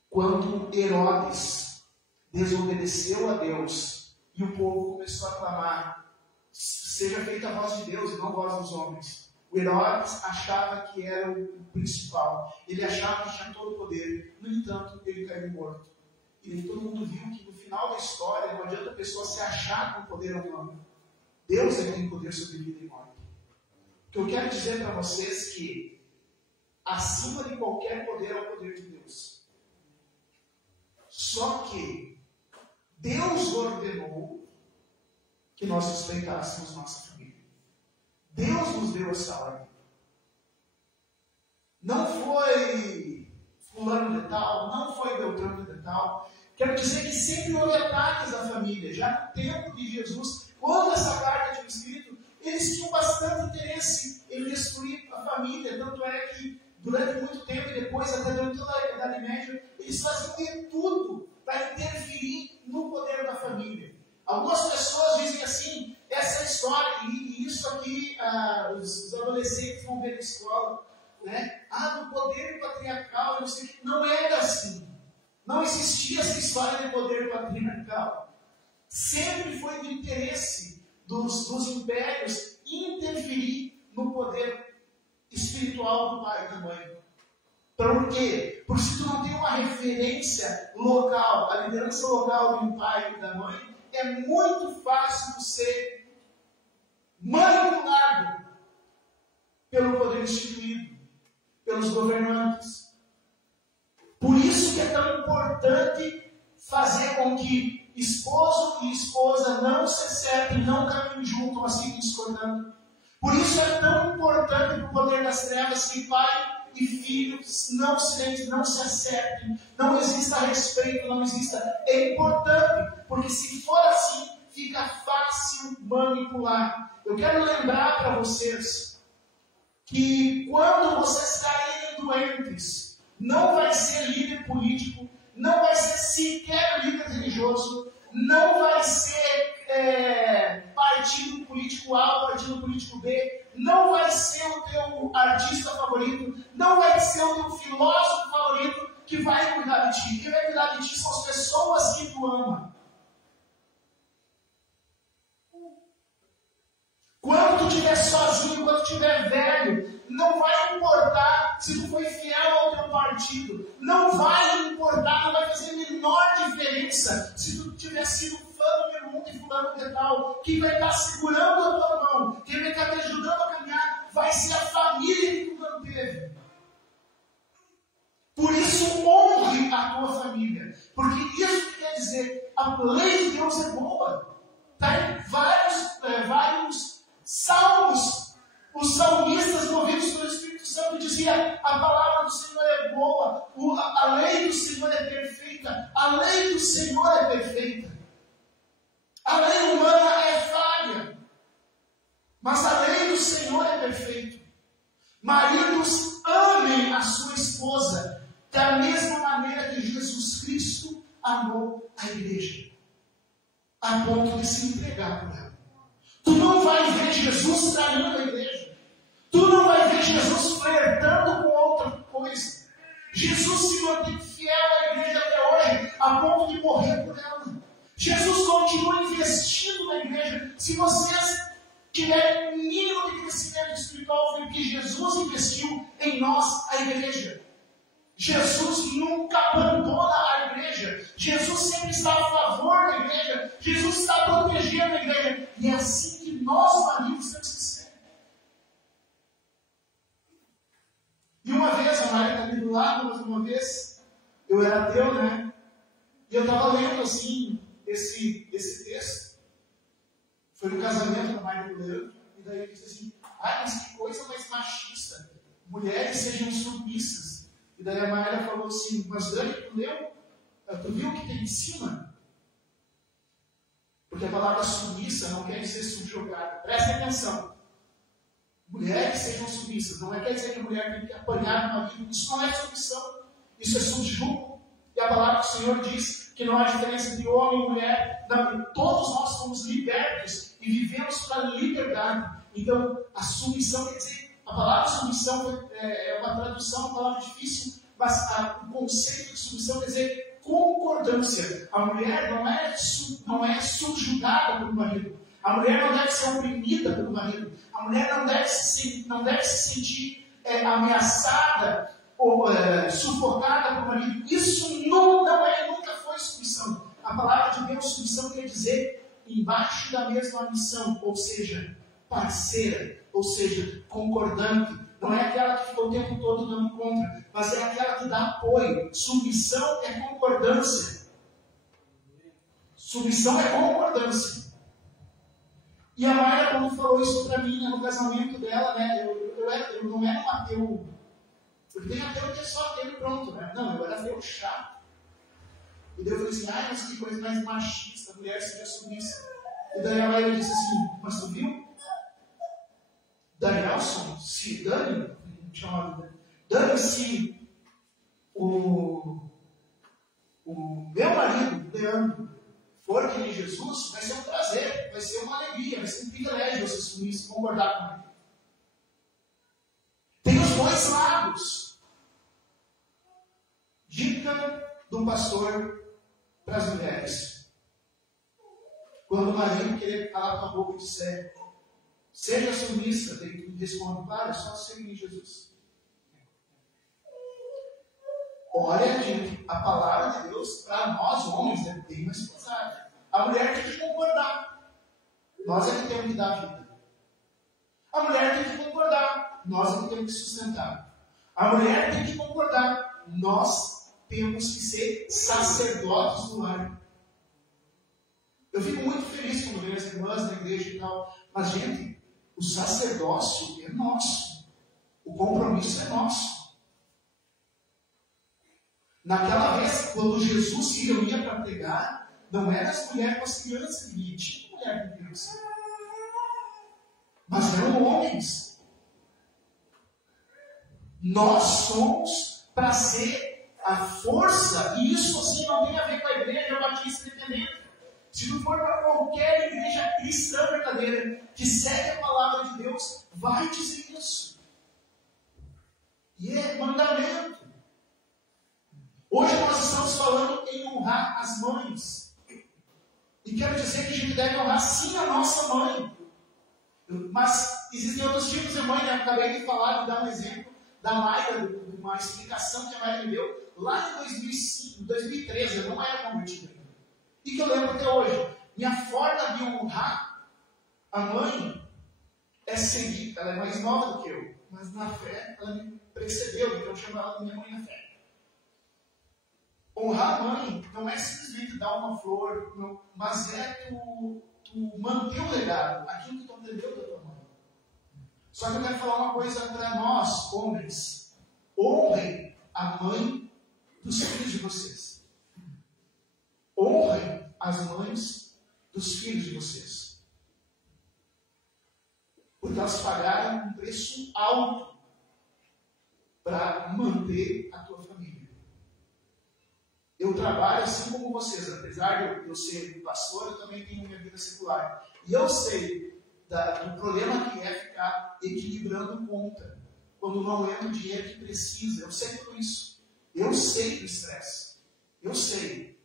Quando Herodes desobedeceu a Deus e o povo começou a clamar: seja feita a voz de Deus e não a voz dos homens. O Herodes achava que era o principal. Ele achava que tinha todo o poder. No entanto, ele caiu morto. E todo mundo viu que no final da história não adianta a pessoa se achar com poder humano. Deus é que tem poder sobre vida e morte. O que eu quero dizer para vocês é que acima de qualquer poder é o poder de Deus. Só que Deus ordenou que nós respeitássemos nossa família. Deus nos deu essa ordem. Não foi fulano de tal, não foi Beltrano de tal. Quero dizer que sempre houve ataques à família. Já no tempo de Jesus, quando essa carta tinha escrito, eles tinham bastante interesse em destruir a família. Tanto é que durante muito tempo e depois, até durante toda a Idade Média, eles faziam de tudo para interferir no poder da família. Algumas pessoas dizem assim, essa história, e isso aqui, os adolescentes vão ver na escola, né? Do poder patriarcal, não era assim. Não existia essa história de poder patriarcal. Sempre foi do interesse dos impérios interferir no poder espiritual do pai e da mãe. Por quê? Porque se tu não tem uma referência local, a liderança local do pai e da mãe, é muito fácil de ser manipulado pelo poder instituído, pelos governantes. Por isso que é tão importante fazer com que esposo e esposa não se acertem, não caminhem juntos, mas fiquem discordando. Por isso é tão importante para o poder das trevas que pai e filho não se acertem, não exista respeito, não exista. É importante, porque se for assim, fica fácil manipular. Eu quero lembrar para vocês que quando vocês caírem doentes, não vai ser líder político, não vai ser sequer líder religioso, não vai ser partido político A, partido político B, não vai ser o teu artista favorito, não vai ser o teu filósofo favorito que vai cuidar de ti. Quem vai cuidar de ti são as pessoas que tu ama. Quando Não vai importar se tu foi fiel ao teu partido. Não vai importar, não vai fazer a menor diferença se tu tiver sido fã do irmão e fulano de tal. Quem vai estar segurando a tua mão, quem vai estar te ajudando a caminhar, vai ser a família que tu manteve. Por isso, honre a tua família. Porque isso quer dizer, a lei de Deus é boa. Está em vários salmos. Os salmistas, movidos pelo Espírito Santo, diziam: a palavra do Senhor é boa, a lei do Senhor é perfeita, a lei do Senhor é perfeita. A lei humana é falha, mas a lei do Senhor é perfeita. Maridos, amem a sua esposa da mesma maneira que Jesus Cristo amou a igreja, a ponto de se entregar por ela. Tu não vai ver Jesus traindo a igreja. Tu não vai ver Jesus flertando com outra coisa. Jesus se mantém fiel à igreja até hoje, a ponto de morrer por ela. Jesus continua investindo na igreja. Se vocês tiverem um mínimo de crescimento espiritual, foi que Jesus investiu em nós, a igreja. Jesus nunca abandona a igreja. Jesus sempre está a favor da igreja. Jesus está protegendo a igreja. E é assim que nós, maridos, temos que ser. E uma vez, a Maria está ali do lado, mas uma vez, eu era ateu, né? E eu estava lendo assim, esse texto. Foi no casamento da Maria do Leandro. E daí ele disse assim: mas que coisa mais machista. Mulheres sejam submissas. E daí a Maria falou assim: mas Dani, tu leu? Tu viu o que tem em cima? Porque a palavra submissa não quer dizer subjugada. Prestem atenção. Mulheres sejam submissas. Não quer dizer que a mulher tem que apanhar no marido. Isso não é submissão. Isso é subjugo. E a palavra do Senhor diz que não há diferença entre homem e mulher. Não, todos nós somos libertos e vivemos para a liberdade. Então, a submissão quer dizer... A palavra submissão é uma tradução, uma palavra difícil, mas o conceito de submissão quer dizer concordância. A mulher não é subjugada pelo marido. A mulher não deve ser oprimida pelo marido. A mulher não deve se sentir ameaçada ou sufocada pelo marido. Isso nunca foi submissão. A palavra de Deus, submissão, quer dizer embaixo da mesma missão, ou seja, parceira. Ou seja, concordante. Não é aquela que fica o tempo todo dando contra, mas é aquela que dá apoio. Submissão é concordância. Submissão é concordância. E a Maia, quando falou isso para mim, no casamento dela, né, eu não era um ateu. Porque tem ateu que é só ateu e pronto, né? Não, eu era ateu chato. E daí eu falei assim: mas que coisa mais machista, a mulher seja submissa. E daí a Maia disse assim: mas tu viu? Danielson, se dane-se o meu marido, Leandro, for que nem Jesus, vai ser um prazer, vai ser uma alegria, vai ser um privilégio você assumir isso, concordar comigo. Tem os dois lados. Dica do pastor para as mulheres. Quando o marido querer falar com a boca de cego, seja submissa, daí tu responde: claro, é só seguir Jesus. Olha, gente, a palavra de Deus para nós homens é bem mais pesada. A mulher tem que concordar. Nós é que temos que dar a vida. A mulher tem que concordar. Nós é que temos que sustentar. A mulher tem que concordar. Nós temos que ser sacerdotes do lar. Eu fico muito feliz quando vejo as irmãs na igreja e tal. Mas, gente, o sacerdócio é nosso. O compromisso é nosso. Naquela vez, quando Jesus se reunia para pregar, não eram as mulheres com as crianças que tinha mulher com criança. Mas eram homens. Nós somos para ser a força, e isso assim não tem a ver com a igreja batista independente. Se não for para qualquer igreja cristã verdadeira que segue a palavra de Deus, vai dizer isso. E é mandamento. Hoje nós estamos falando em honrar as mães. E quero dizer que a gente deve honrar sim a nossa mãe. Mas existem outros tipos de mãe, né? Eu acabei de falar, de dar um exemplo da Maia, de uma explicação que a Maia me deu lá em 2005, 2013, eu não era convertida ainda. E que eu lembro até hoje. Minha forma de honrar a mãe é seguir. Ela é mais nova do que eu, mas na fé ela me precedeu, então eu chamo ela de minha mãe na fé. Honrar a mãe não é simplesmente dar uma flor, não, mas é tu manter o legado, aquilo que tu aprendeu da tua mãe. Só que eu quero falar uma coisa para nós, homens. Honrem a mãe dos filhos de vocês. Honrem as mães dos filhos de vocês. Porque elas pagaram um preço alto para manter a tua família. Eu trabalho assim como vocês, apesar de eu ser pastor, eu também tenho minha vida secular. E eu sei do problema que é ficar equilibrando conta, quando não é o dinheiro que precisa. Eu sei tudo isso. Eu sei do estresse. Eu sei.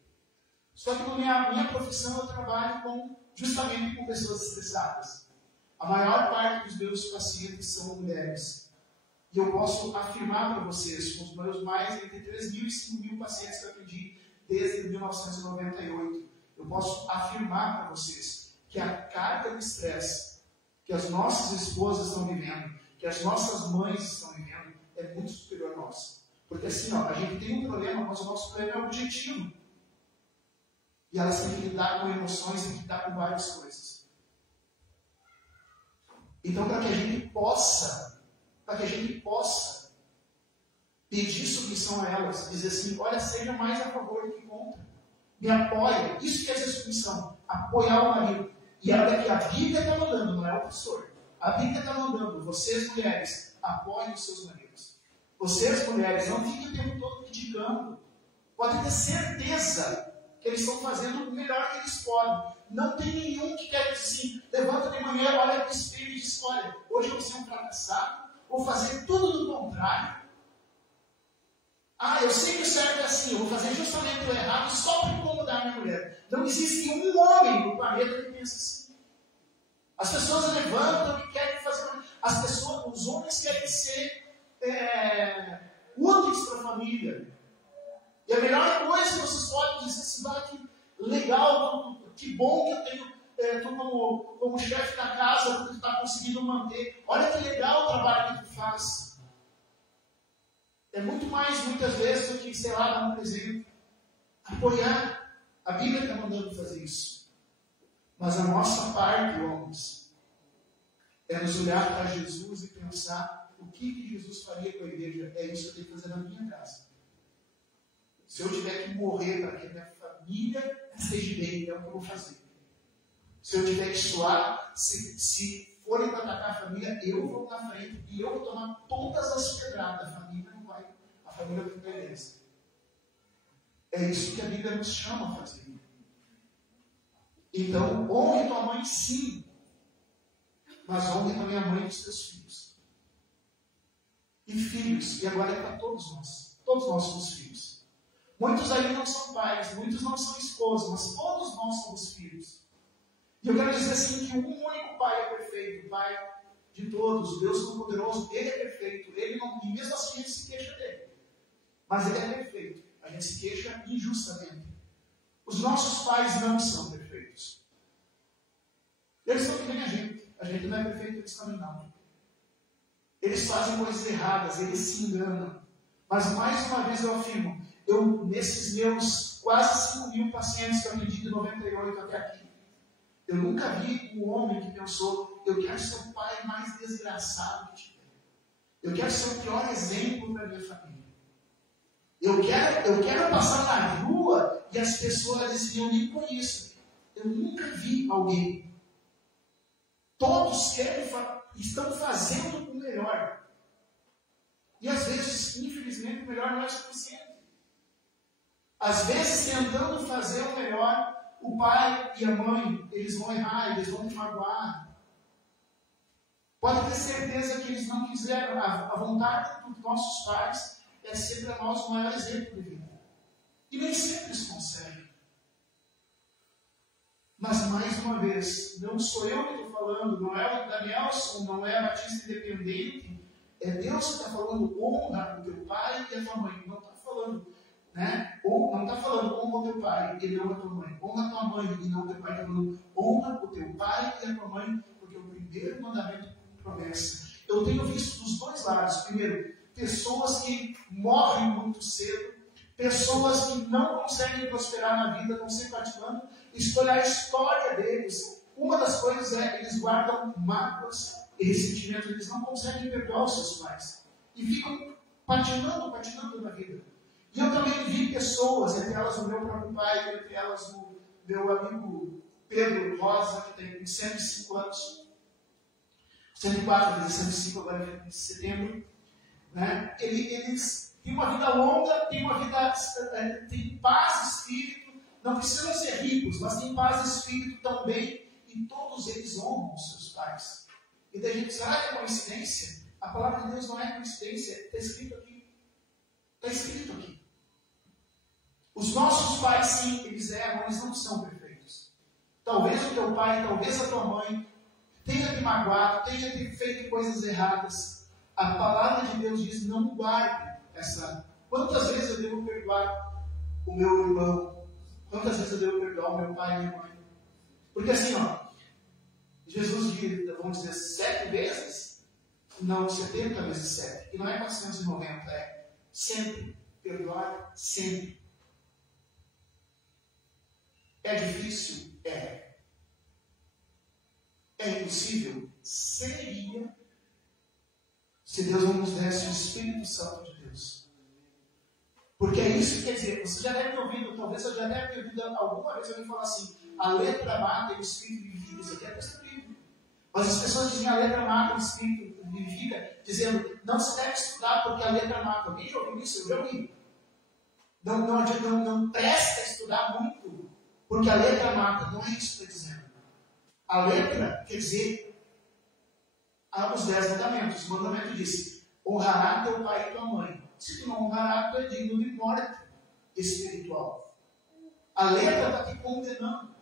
Só que na minha profissão eu trabalho justamente com pessoas estressadas. A maior parte dos meus pacientes são mulheres. E eu posso afirmar para vocês, com os meus mais entre 3 mil e 5 mil pacientes que eu atendi desde 1998, eu posso afirmar para vocês que a carga de estresse que as nossas esposas estão vivendo, que as nossas mães estão vivendo, é muito superior a nossa. Porque assim, a gente tem um problema, mas o nosso problema é objetivo. E elas têm que lidar com emoções, têm que lidar com várias coisas. Então, para que a gente possa pedir submissão a elas, dizer assim, olha, seja mais a favor do que contra. Me apoia. Isso que é ser submissão. Apoiar o marido. E olha que a Bíblia está mandando, não é o pastor. A Bíblia está mandando, vocês mulheres, apoiem os seus maridos. Vocês mulheres, não fiquem o tempo todo criticando. Podem ter certeza que eles estão fazendo o melhor que eles podem. Não tem nenhum que quer dizer assim, levanta de manhã, olha para o espelho e diz, olha, hoje eu vou ser um fracassado, vou fazer tudo do contrário. Eu sei que o certo é assim, eu vou fazer justamente o errado só para incomodar a minha mulher. Não existe um homem no planeta que pensa assim. As pessoas levantam e querem fazer... os homens querem ser úteis para a família. E a melhor coisa que vocês podem dizer assim, que legal, que bom que eu tenho tu como chefe da casa, porque tu está conseguindo manter. Olha que legal o trabalho que tu faz. É muito mais, muitas vezes, do que, sei lá, dar um presente. Apoiar. A Bíblia está mandando fazer isso. Mas a nossa parte, homens, é nos olhar para Jesus e pensar o que Jesus faria com a igreja. É isso que eu tenho que fazer na minha casa. Se eu tiver que morrer para que a minha família esteja bem, é o que eu vou fazer. Se eu tiver que suar, se forem para atacar a família, eu vou na frente e eu vou tomar todas as pedradas. A família não vai. A família vai perder. É isso que a Bíblia nos chama a fazer. Então, honre tua mãe sim, mas honre também a mãe dos teus filhos. E filhos, e agora é para todos nós. Todos nós somos filhos. Muitos aí não são pais, muitos não são esposos, mas todos nós somos filhos. E eu quero dizer assim que um único Pai é perfeito, o Pai de todos, Deus Todo-Poderoso, Ele é perfeito, Ele não, e mesmo assim a gente se queixa dele. Mas Ele é perfeito, a gente se queixa injustamente. Os nossos pais não são perfeitos. Eles são que nem a gente não é perfeito, eles também não. Eles fazem coisas erradas, eles se enganam. Mas mais uma vez eu afirmo, nesses meus quase 5 mil pacientes que eu atendi de 98 até aqui, eu nunca vi um homem que pensou, eu quero ser o pai mais desgraçado que tiver. Eu quero ser o pior exemplo para a minha família. Eu quero passar na rua e as pessoas dizem, eu nem conheço. Eu nunca vi alguém. Todos estão fazendo o melhor. E às vezes, infelizmente, o melhor não é suficiente. Às vezes, tentando fazer o melhor, o pai e a mãe, eles vão errar, eles vão te magoar. Pode ter certeza que eles não quiseram. A vontade dos nossos pais é ser para nós o maior exemplo de vida. E nem sempre eles conseguem. Mas, mais uma vez, não sou eu que estou falando falando, não é o Danielson, não é a Batista Independente, é Deus que está falando, honra o teu pai e a tua mãe. Não está falando, né? Ou não está falando, honra o teu pai e não a tua mãe. Honra a tua mãe e não o teu pai. Está falando, honra o teu pai e a tua mãe, porque é o primeiro mandamento com promessa. Eu tenho visto dos dois lados. Primeiro, pessoas que morrem muito cedo, pessoas que não conseguem prosperar na vida, não se praticando. Escolher a história deles. Uma das coisas é que eles guardam mágoas e ressentimentos, eles não conseguem perdoar os seus pais. E ficam patinando na vida. E eu também vi pessoas, entre elas o meu próprio pai, entre elas o meu amigo Pedro Rosa, que tem 105 anos, 104, 105 agora em setembro, né? Eles têm uma vida longa, têm uma vida, têm paz de espírito, não precisam ser ricos, mas têm paz de espírito também, e todos eles honram os seus pais. E daí a gente, será que é coincidência? A palavra de Deus não é coincidência, está escrito aqui. Está escrito aqui. Os nossos pais, sim, eles erram, eles não são perfeitos. Talvez o teu pai, talvez a tua mãe tenha te magoado, tenha te feito coisas erradas. A palavra de Deus diz, não guarde essa. Quantas vezes eu devo perdoar o meu irmão? Quantas vezes eu devo perdoar o meu pai e minha mãe? Porque assim, ó, Jesus diz, vamos dizer, 7 vezes? Não, 70 vezes 7. E não é 490, é sempre. Perdoar sempre. É difícil? É. É impossível? Seria, se Deus não nos desse o Espírito Santo de Deus. Porque é isso que quer dizer, você já deve ter ouvido, talvez eu já deve ter ouvido alguma vez alguém falar assim, a letra mata e o Espírito vivifica. Isso aqui é texto bíblico. Mas as pessoas dizem a letra mata e o Espírito vivifica, dizendo, não se deve estudar porque a letra mata. Alguém já ouviu isso? Eu já ouvi. Não presta estudar muito, porque a letra mata. Não é isso que está dizendo. A letra quer dizer os 10 mandamentos. O mandamento diz, honrará teu pai e tua mãe. Se tu não honrará, tu é digno de morte espiritual. A letra está te condenando.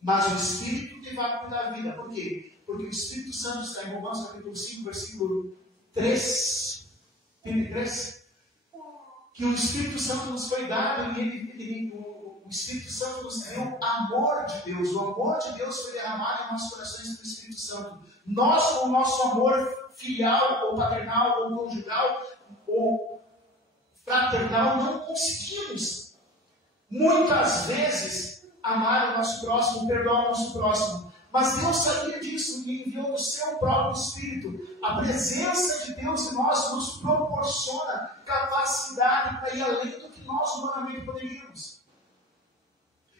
Mas o Espírito te vai cuidar da vida. Por quê? Porque o Espírito Santo está em Romanos capítulo 5, versículo 3. 3. Que o Espírito Santo nos foi dado e o Espírito Santo nos deu amor de Deus. O amor de Deus foi derramado em nossos corações pelo Espírito Santo. Nós, com o nosso amor filial, ou paternal, ou conjugal, ou fraternal, não conseguimos, muitas vezes, amar o nosso próximo, perdoar o nosso próximo. Mas Deus sabia disso e enviou o seu próprio Espírito. A presença de Deus em nós nos proporciona capacidade para ir além do que nós humanamente poderíamos.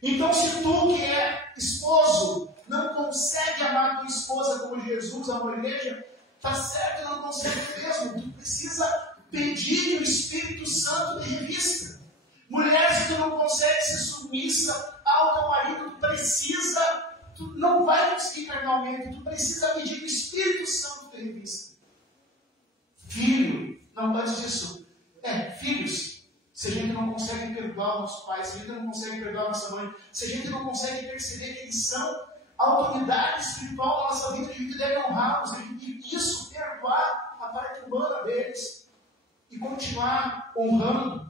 Então, se tu que é esposo não consegue amar tua esposa como Jesus amou a igreja, está certo, não consegue mesmo. Tu precisa pedir que o Espírito Santo te revista. Mulher, se tu não consegue ser submissa ao teu marido, tu precisa, tu não vai conseguir carnalmente, tu precisa pedir que o Espírito Santo te revista. Filho, não, antes disso, filhos, se a gente não consegue perdoar o nosso pai, se a gente não consegue perdoar a nossa mãe, se a gente não consegue perceber que eles são a autoridade espiritual da nossa vida, que a gente deve honrá-los, a gente isso, perdoar a parte humana deles e continuar honrando.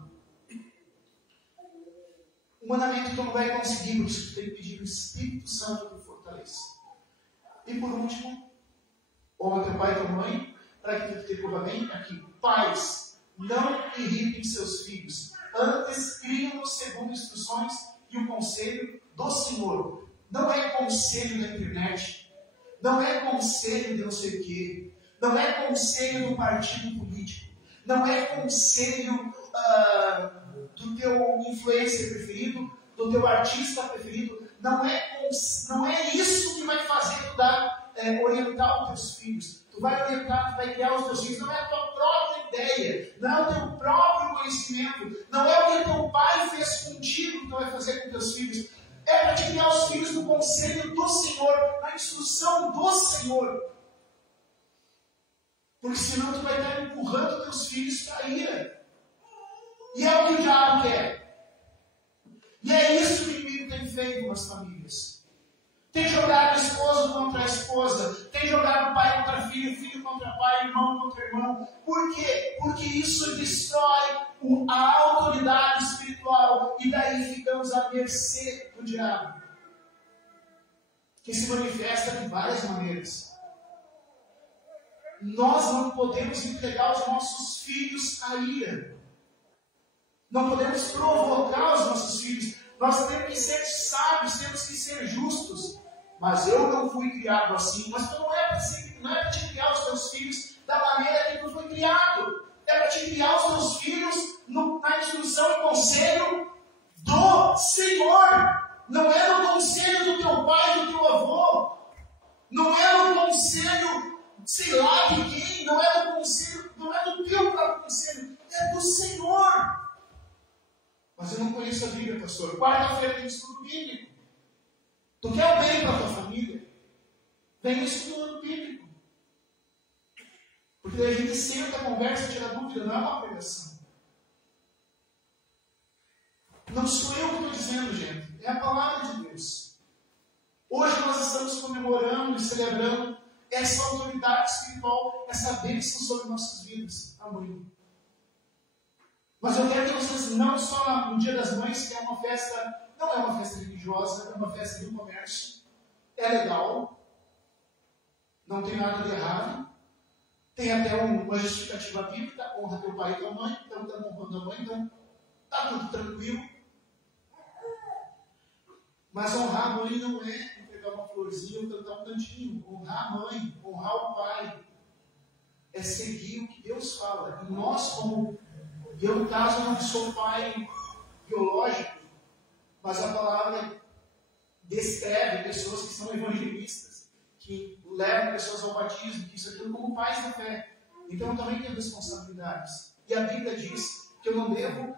Humanamente tu não vai conseguir, por isso tu tem que pedir o Espírito Santo que fortaleça. E por último, honra teu pai e tua mãe, para que tu te corra bem. Aqui, pais, não irritem seus filhos, antes criem-nos segundo instruções e o conselho do Senhor. Não é conselho da internet, não é conselho de não sei o quê, não é conselho do partido político, não é conselho do teu influencer preferido, do teu artista preferido, não é isso que vai fazer tu orientar os teus filhos. Tu vai orientar, tu vai criar os teus filhos, não é a tua própria ideia, não é o teu próprio conhecimento, não é o que teu pai fez contigo que tu vai fazer com teus filhos. É para te criar os filhos no conselho do Senhor, na instrução do Senhor. Porque senão tu vai estar empurrando teus filhos para a ira. E é o que o diabo quer. E é isso que o inimigo tem feito nas famílias. tem jogado esposo contra a esposa, tem jogado pai contra filho, filho contra pai, irmão contra irmão. Por quê? Porque isso destrói a autoridade espiritual e daí ficamos à mercê do diabo, que se manifesta de várias maneiras. Nós não podemos entregar os nossos filhos à ira. Não podemos provocar os nossos filhos. Nós temos que ser sábios, temos que ser justos. Mas eu não fui criado assim. Mas tu não é para te criar os teus filhos da maneira que tu foi criado. É para te criar os teus filhos na instrução e conselho do Senhor. Não é no conselho do teu pai, do teu avô. Não é no conselho, sei lá de quem. Não é no conselho, não é do teu próprio conselho. É do Senhor. Mas eu não conheço a Bíblia, pastor. Quarta-feira tem estudo bíblico. Tu quer o bem para a tua família? Vem estudando bíblico. Porque daí a gente senta, conversa, tira dúvida. Não é uma pregação. Não sou eu que estou dizendo, gente. É a palavra de Deus. Hoje nós estamos comemorando e celebrando essa autoridade espiritual, essa bênção sobre nossas vidas. Amém. Mas eu quero que vocês, não só no Dia das Mães, que é uma festa, não é uma festa religiosa, é uma festa do comércio, é legal, não tem nada de errado, tem até uma justificativa bíblica, honra teu pai e tua mãe, então estamos honrando a mãe, então está tudo tranquilo. Mas honrar a mãe não é entregar uma florzinha ou cantar um cantinho. Honrar a mãe, honrar o pai, é seguir o que Deus fala. E nós, como eu, no caso, não sou pai biológico, mas a palavra descreve pessoas que são evangelistas, que levam pessoas ao batismo, que isso aquilo como pais da fé. Então eu também tenho responsabilidades. E a Bíblia diz que eu não devo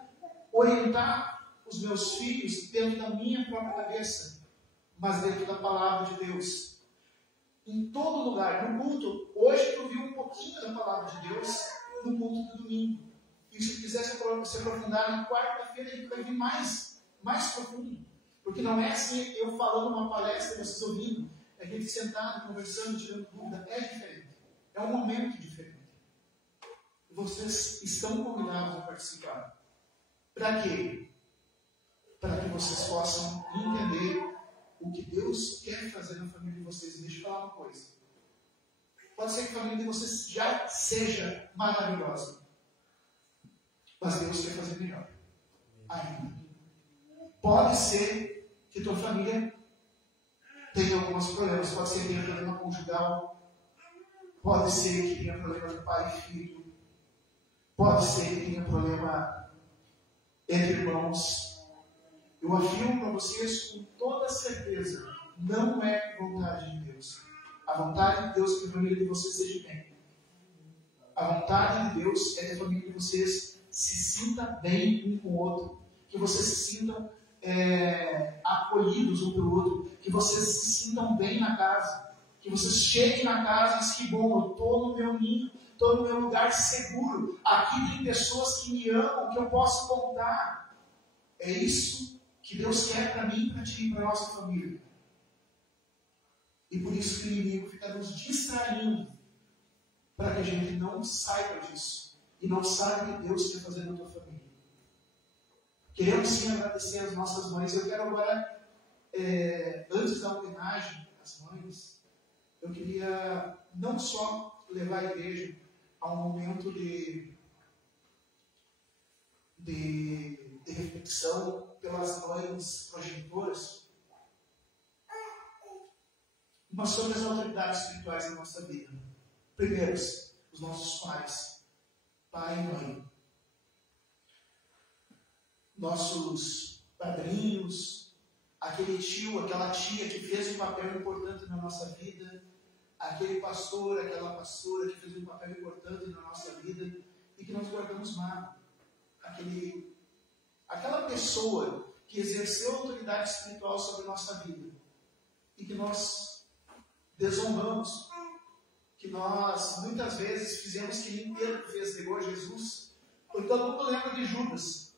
orientar os meus filhos dentro da minha própria cabeça, mas dentro da palavra de Deus. Em todo lugar, no culto, hoje eu vi um pouquinho da palavra de Deus no culto do domingo. E se quiser se aprofundar na quarta-feira, a gente vai vir mais profundo. Porque não é assim eu falando uma palestra e vocês ouvindo. É a gente sentado, conversando, tirando dúvida. É diferente. É um momento diferente. E vocês estão convidados a participar. Para quê? Para que vocês possam entender o que Deus quer fazer na família de vocês. E deixa eu falar uma coisa. Pode ser que a família de vocês já seja maravilhosa. Mas Deus quer fazer melhor ainda. Pode ser que tua família tenha alguns problemas. Pode ser que tenha problema conjugal. Pode ser que tenha problema de pai e filho. Pode ser que tenha problema entre irmãos. Eu afirmo para vocês com toda certeza, não é vontade de Deus. A vontade de Deus é que a família de vocês seja bem. A vontade de Deus é que a família de vocês se sinta bem um com o outro, que vocês se sintam acolhidos um pelo outro, que vocês se sintam bem na casa, que vocês cheguem na casa e dizem que bom, eu estou no meu ninho, estou no meu lugar seguro, aqui tem pessoas que me amam, que eu posso contar. É isso que Deus quer para mim, para ti e para a nossa família. E por isso que o inimigo fica nos distraindo, para que a gente não saiba disso. E não sabe o que Deus quer fazer na tua família. Queremos sim agradecer as nossas mães. Eu quero agora, antes da homenagem às mães, eu queria não só levar a igreja a um momento de reflexão pelas mães progenitoras, mas sobre as autoridades espirituais da nossa vida. Primeiro, os nossos pais. Pai e mãe, nossos padrinhos, aquele tio, aquela tia que fez um papel importante na nossa vida, aquele pastor, aquela pastora que fez um papel importante na nossa vida e que nós guardamos mágoa, aquela pessoa que exerceu autoridade espiritual sobre a nossa vida e que nós desonramos, que nós muitas vezes fizemos que nem Pedro fez, negou a Jesus. Todo mundo lembra de Judas.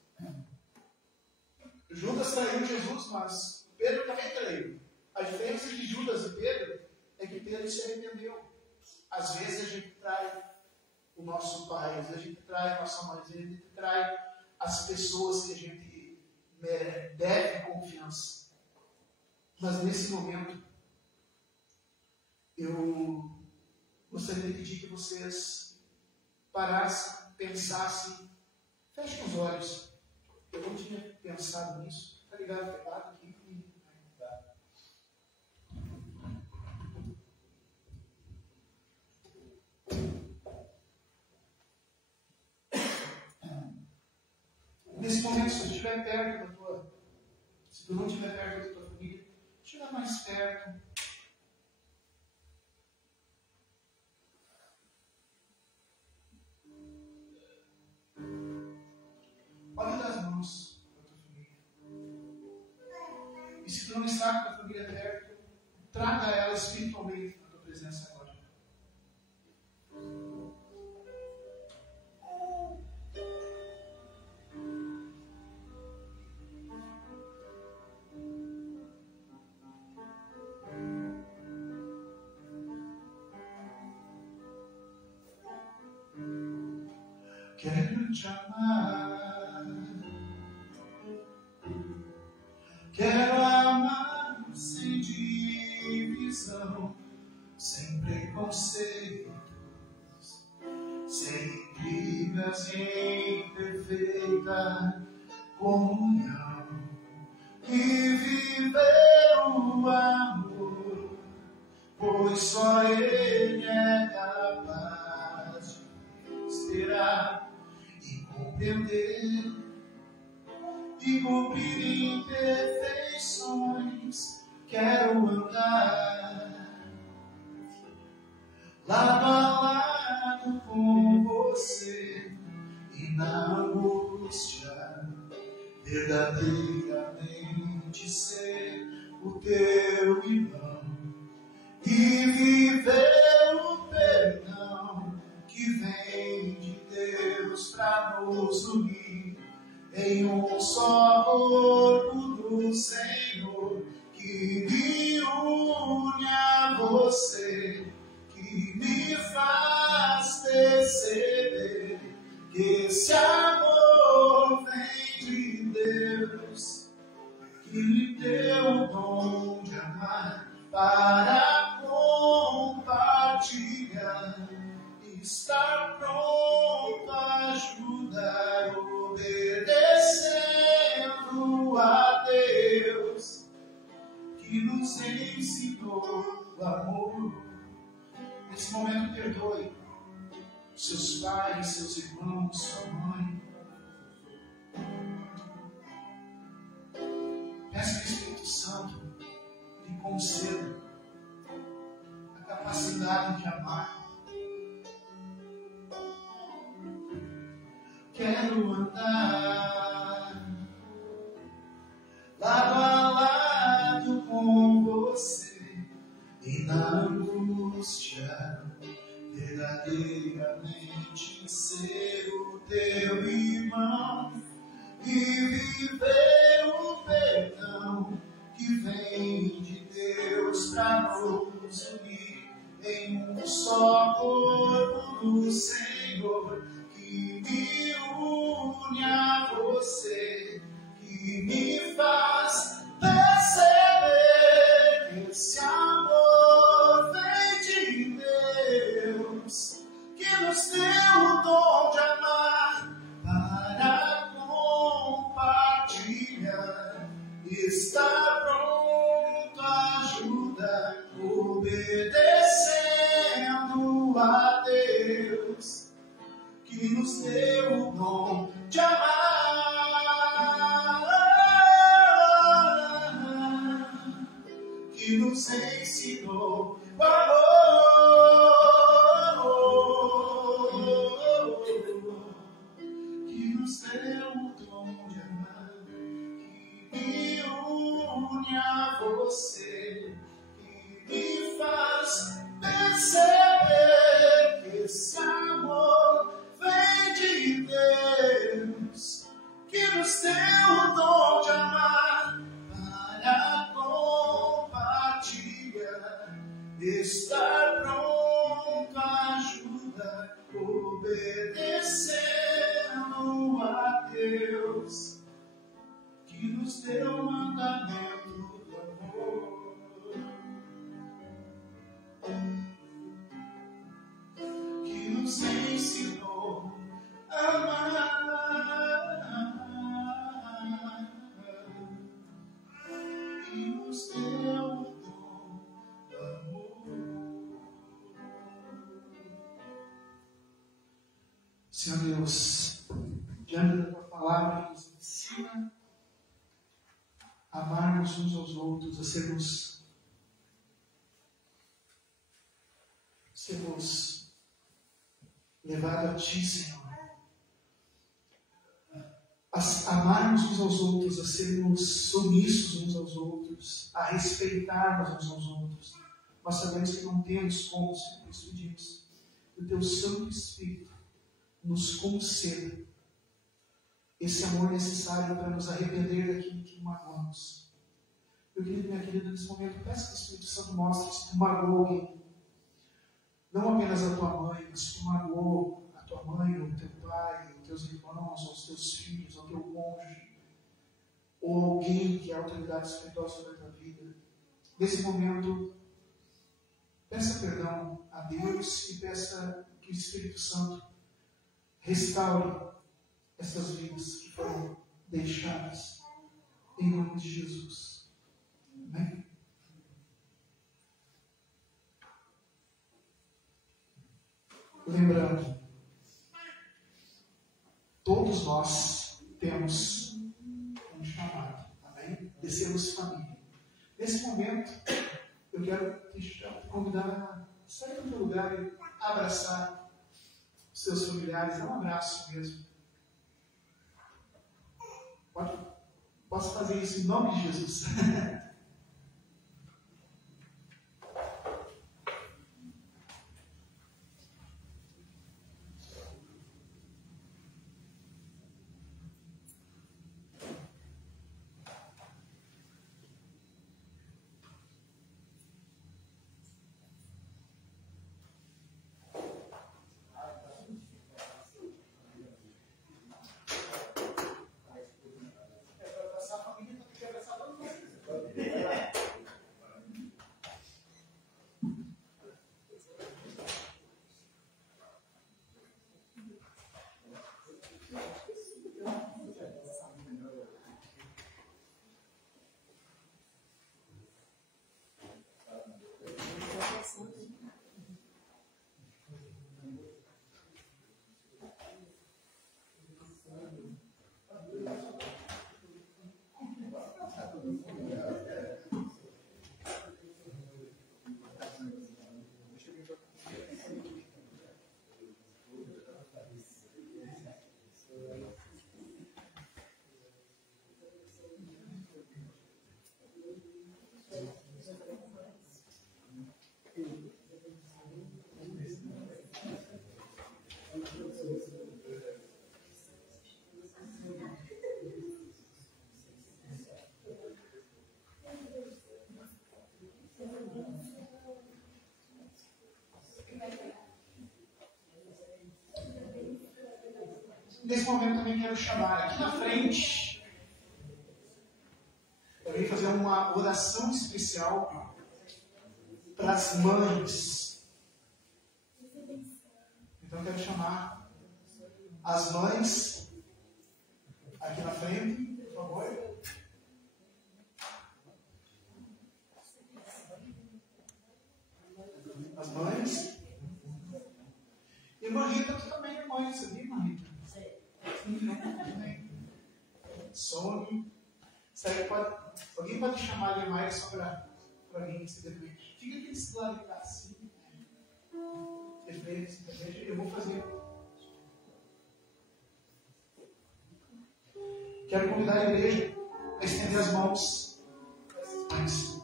Judas traiu Jesus, mas Pedro também traiu. A diferença de Judas e Pedro é que Pedro se arrependeu. Às vezes a gente trai o nosso pai, às vezes a gente trai a nossa mãe, às vezes a gente trai as pessoas que a gente deve confiança. Mas nesse momento, eu gostaria de pedir que vocês parassem, pensassem, fechem os olhos. Eu não tinha pensado nisso. Tá ligado o teclado aqui? Nesse momento, se tu estiver perto da tua, se tu não estiver perto da tua família, chega mais perto. Olha das mãos da tua família. E se tu não está com a tua família perto, traga ela espiritualmente na tua presença agora. Quero te amar, quero amar sem divisão, sem preconceitos, sem brigas, em perfeita comunhão, e viver o amor, pois só Ele é capaz de esperar e compreender e cumprir imperfeições. Quero andar lado a lado com você e na angústia verdadeiramente ser o teu irmão e viver o perdão que vem de Deus para nos unir em um só corpo do Senhor, que me une a você, que me faz perceber que esse amor vem de Deus, que lhe deu o dom de amar para compartilhar, estar pronto a ajudar, obedecendo a Deus, que nos ensinou o amor. Nesse momento, perdoe seus pais, seus irmãos, sua mãe. Peça que o Espírito Santo lhe conceda a capacidade de amar. Quero andar lado a lado com você e na angústia verdadeiramente ser o teu irmão e viver o perdão que vem de Deus para nos unir em um só corpo do Senhor, que me une a você, que me faz perceber que esse amor vem de Deus, que nos deu o dom de amar para compartilhar, está pronto a ajudar, obedecendo a Deus, que nos deu o dom de amar, que nos ensinou o amor, que nos deu o dom de amar, que me une a você, que me faz perceber que esse amor vem de Deus, Guardemos teu mandamento do amor, que nos ensinou a amar. E nos deu o dom do amor. Senhor Deus, diante da tua palavra, que nos ensina a amarmos uns aos outros, a sermos levados a ti, Senhor. A amarmos uns aos outros, a sermos submissos uns aos outros, a respeitarmos uns aos outros. Nós sabemos que não temos como, Senhor, por isso pedimos que o teu Santo Espírito nos conceda esse amor necessário para nos arrepender daquilo que magoamos. Meu querido, minha querida, nesse momento, peço que o Espírito Santo mostre se tu magoou alguém. Não apenas a tua mãe, mas tu magoou a tua mãe, ou o teu pai, os teus irmãos, ou os teus filhos, ou o teu cônjuge, ou alguém que é autoridade espiritual sobre a tua vida. Nesse momento, peça perdão a Deus e peça que o Espírito Santo restaure essas vidas que foram deixadas em nome de Jesus. Amém? Lembrando, todos nós temos um chamado, amém? De sermos família. Nesse momento, eu quero te convidar a sair do teu lugar e abraçar os seus familiares, dá um abraço mesmo. Posso fazer isso em nome de Jesus. Nesse momento também quero chamar aqui na frente. Eu venho fazer uma oração especial para as mães. Então eu quero chamar as mães aqui na frente, por favor. As mães. Irmã Rita, tu também é mãe, sabia, irmã Rita? Some. Alguém pode chamar a Maia só para alguém se defender? Fica aqui desse lado de cá, assim. Defende-se, defende. Eu vou fazer. Quero convidar a igreja a estender as mãos. Mas,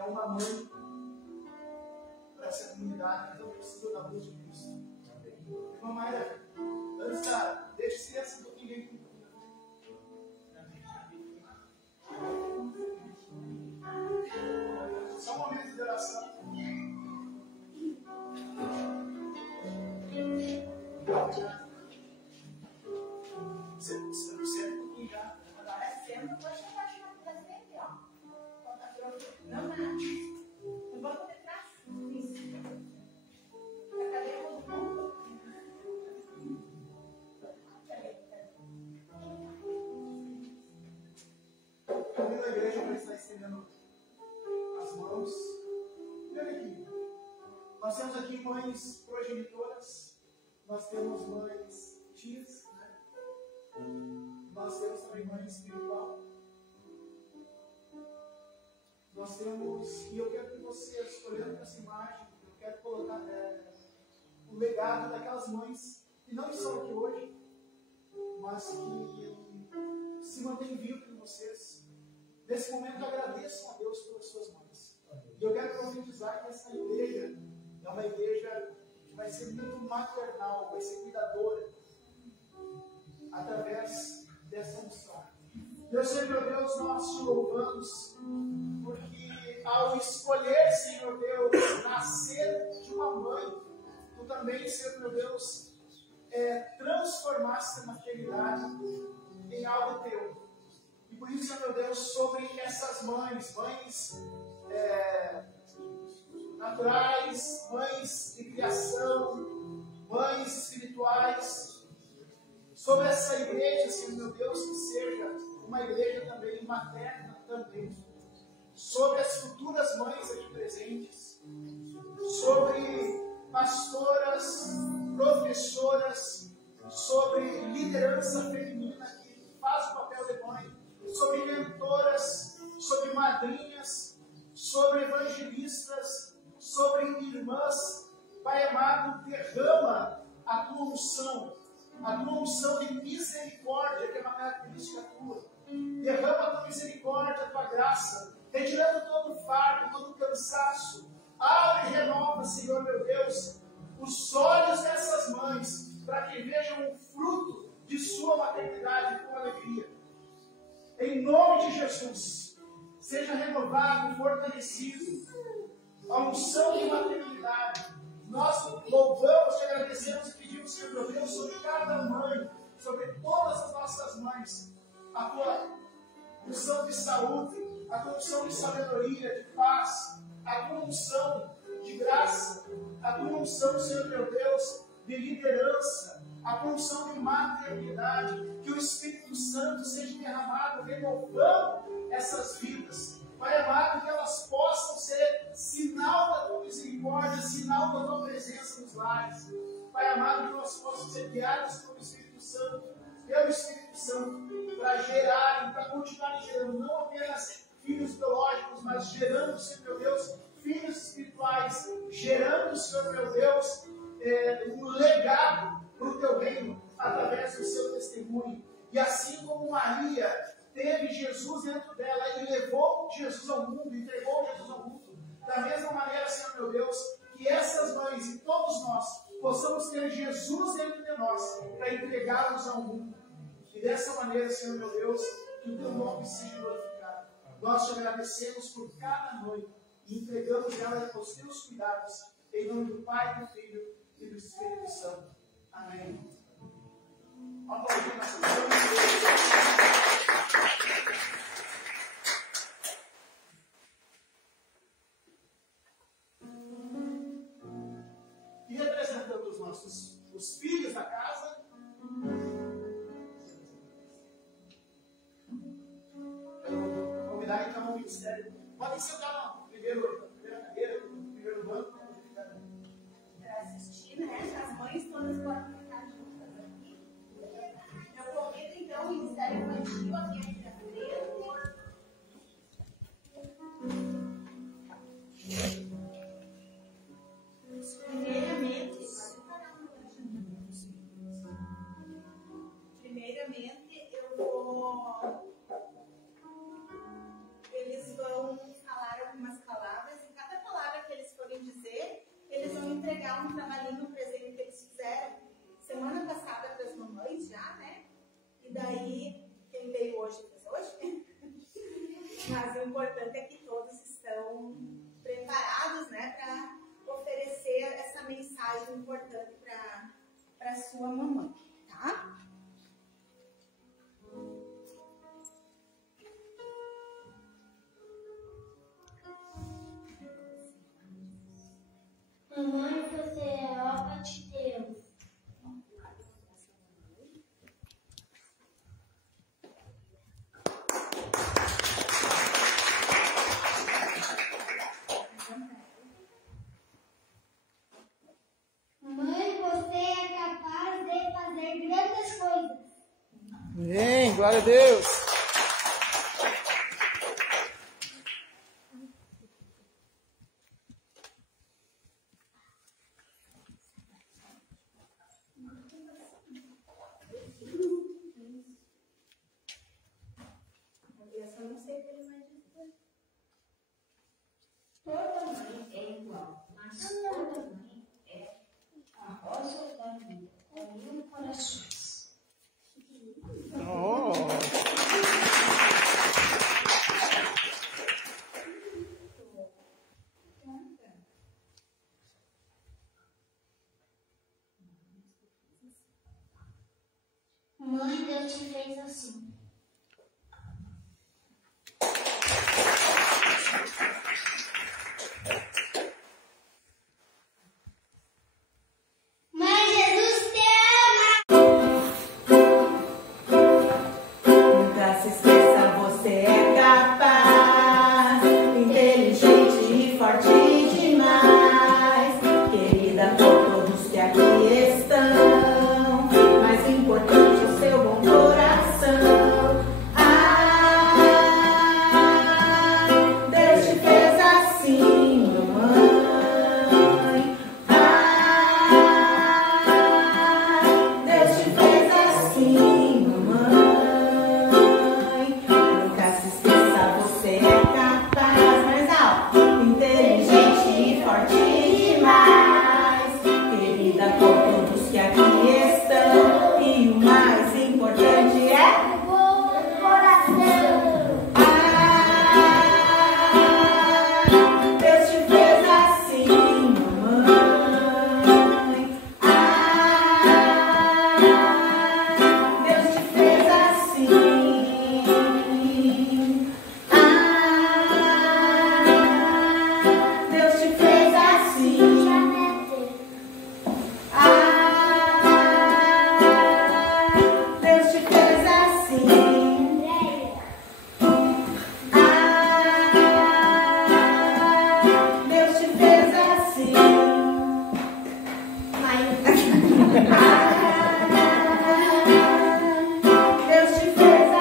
é uma mãe para essa comunidade que não precisa da luz de Cristo. Irmã Maia, deixa esse silêncio um pouquinho aí. Só um momento de oração. Você um pouquinho já. Agora senta, pode chegar na frente, ó. Não, no banco de trás. Isso. A cadeira do mundo. Também na igreja para estar estendendo as mãos. Olha aqui. Nós temos aqui mães progenitoras, nós temos mães tias, né? Nós temos também mãe espiritual. Nós temos, e eu quero que vocês, olhando para essa imagem, eu quero colocar o legado daquelas mães que não estão aqui hoje, mas que se mantêm vivos em vocês. Nesse momento, agradeçam a Deus pelas suas mães. E eu quero profetizar que essa igreja é uma igreja que vai ser muito maternal, vai ser cuidadora, através dessa unção. Deus, Senhor meu Deus, nós te louvamos, porque ao escolher, Senhor Deus, nascer de uma mãe, tu também, Senhor meu Deus, transformaste a maternidade em algo teu. E por isso, Senhor meu Deus, sobre essas mães naturais, mães de criação, mães espirituais, sobre essa igreja, Senhor meu Deus, que seja uma igreja também materna também, sobre as futuras mães aqui presentes, sobre pastoras, professoras, sobre liderança feminina que faz o papel de mãe, sobre mentoras, sobre madrinhas, sobre evangelistas, sobre irmãs. Pai amado, derrama a tua unção de misericórdia, que é uma característica tua. Derrama a tua misericórdia, a tua graça, retirando todo o fardo, todo o cansaço. Abre e renova, Senhor meu Deus, os olhos dessas mães, para que vejam o fruto de sua maternidade com alegria. Em nome de Jesus, seja renovado, fortalecido a unção de maternidade. Nós louvamos, te agradecemos e pedimos, Senhor meu Deus, sobre cada mãe, sobre todas as nossas mães, a tua unção de saúde, a tua unção de sabedoria, de paz, a tua unção de graça, a tua unção, Senhor meu Deus, de liderança, a tua unção de maternidade, que o Espírito Santo seja derramado, renovando essas vidas. Pai amado, que elas possam ser sinal da tua misericórdia, sinal da tua presença nos lares. Pai amado, que nós possamos ser guiados pelo Espírito Santo, para gerarem, para continuarem gerando, não apenas filhos biológicos, mas gerando, Senhor meu Deus, filhos espirituais, gerando, Senhor meu Deus, um legado para o teu reino, através do seu testemunho. E assim como Maria teve Jesus dentro dela e levou Jesus ao mundo, entregou Jesus ao mundo, da mesma maneira, Senhor meu Deus, que essas mães e todos nós possamos ter Jesus dentro de nós para entregá-los ao mundo. E dessa maneira, Senhor meu Deus, que o teu nome seja glorificado. Nós te agradecemos por cada mãe e entregamos ela aos teus cuidados, em nome do Pai, do Filho e do Espírito Santo. Amém. Vamos aplaudir nossa e representando os filhos da casa, eu vou convidar então o ministério. Podem sentar na primeira cadeira, no primeiro banco, Para assistir, né? As mães todas podem ficar juntas aqui. Eu convido então o Ministério Infantil aqui na frente. Primeiramente, eles vão falar algumas palavras. enviar um trabalhinho, um presente que eles fizeram semana passada para as mamães já, né? E daí, quem veio hoje fez hoje. Mas o importante é que todos estão preparados, né, para oferecer essa mensagem importante para sua mamãe, tá? Mamãe, você é obra de Deus. Mãe, você é capaz de fazer grandes coisas. Amém, glória a Deus. Essa eu não sei o que ele vai dizer. Toda mãe é igual, mas toda mãe é a rosa da vida, com 1000 corações. Oh. Mãe, Deus te fez assim. Mãe, Jesus te ama. Nunca se esqueça, você é capaz, inteligente e forte demais, querida por todos que aqui estão, mais importante o seu bom coração. Deus te fez assim, mamãe. Deus te fez assim, mamãe. Nunca se esqueça, você é capaz, mais alto, inteligente e forte demais, querida por todos que aqui estão, e o mais importante é Bom coração. Deus te fez assim, mamãe. Deus te fez assim. Deus te fez assim. Deus te fez assim. Deus te fez assim. Deus te fez assim.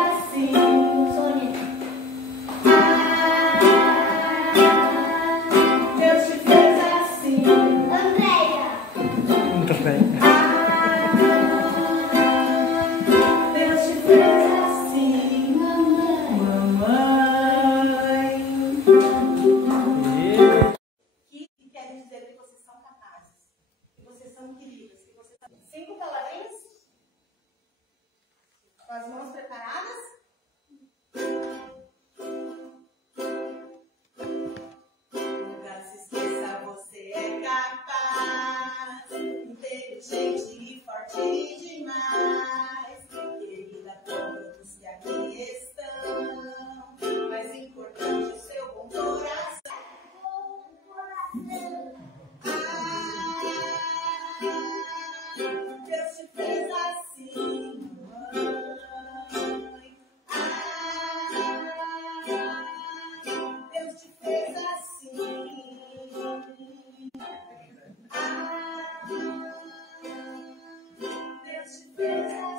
Deus te fez assim. Muito bem. Deus te fez assim. Mamãe. Que querem dizer que vocês são capazes, que vocês são queridos, que vocês são... 5 palavrinhas? Com as mãos preparadas? Nunca se esqueça, você é capaz, inteligente e forte demais, querida por todos que aqui estão, mais importante o seu bom coração. Deus te fez assim, mamãe. Deus te fez assim. Deus te fez assim.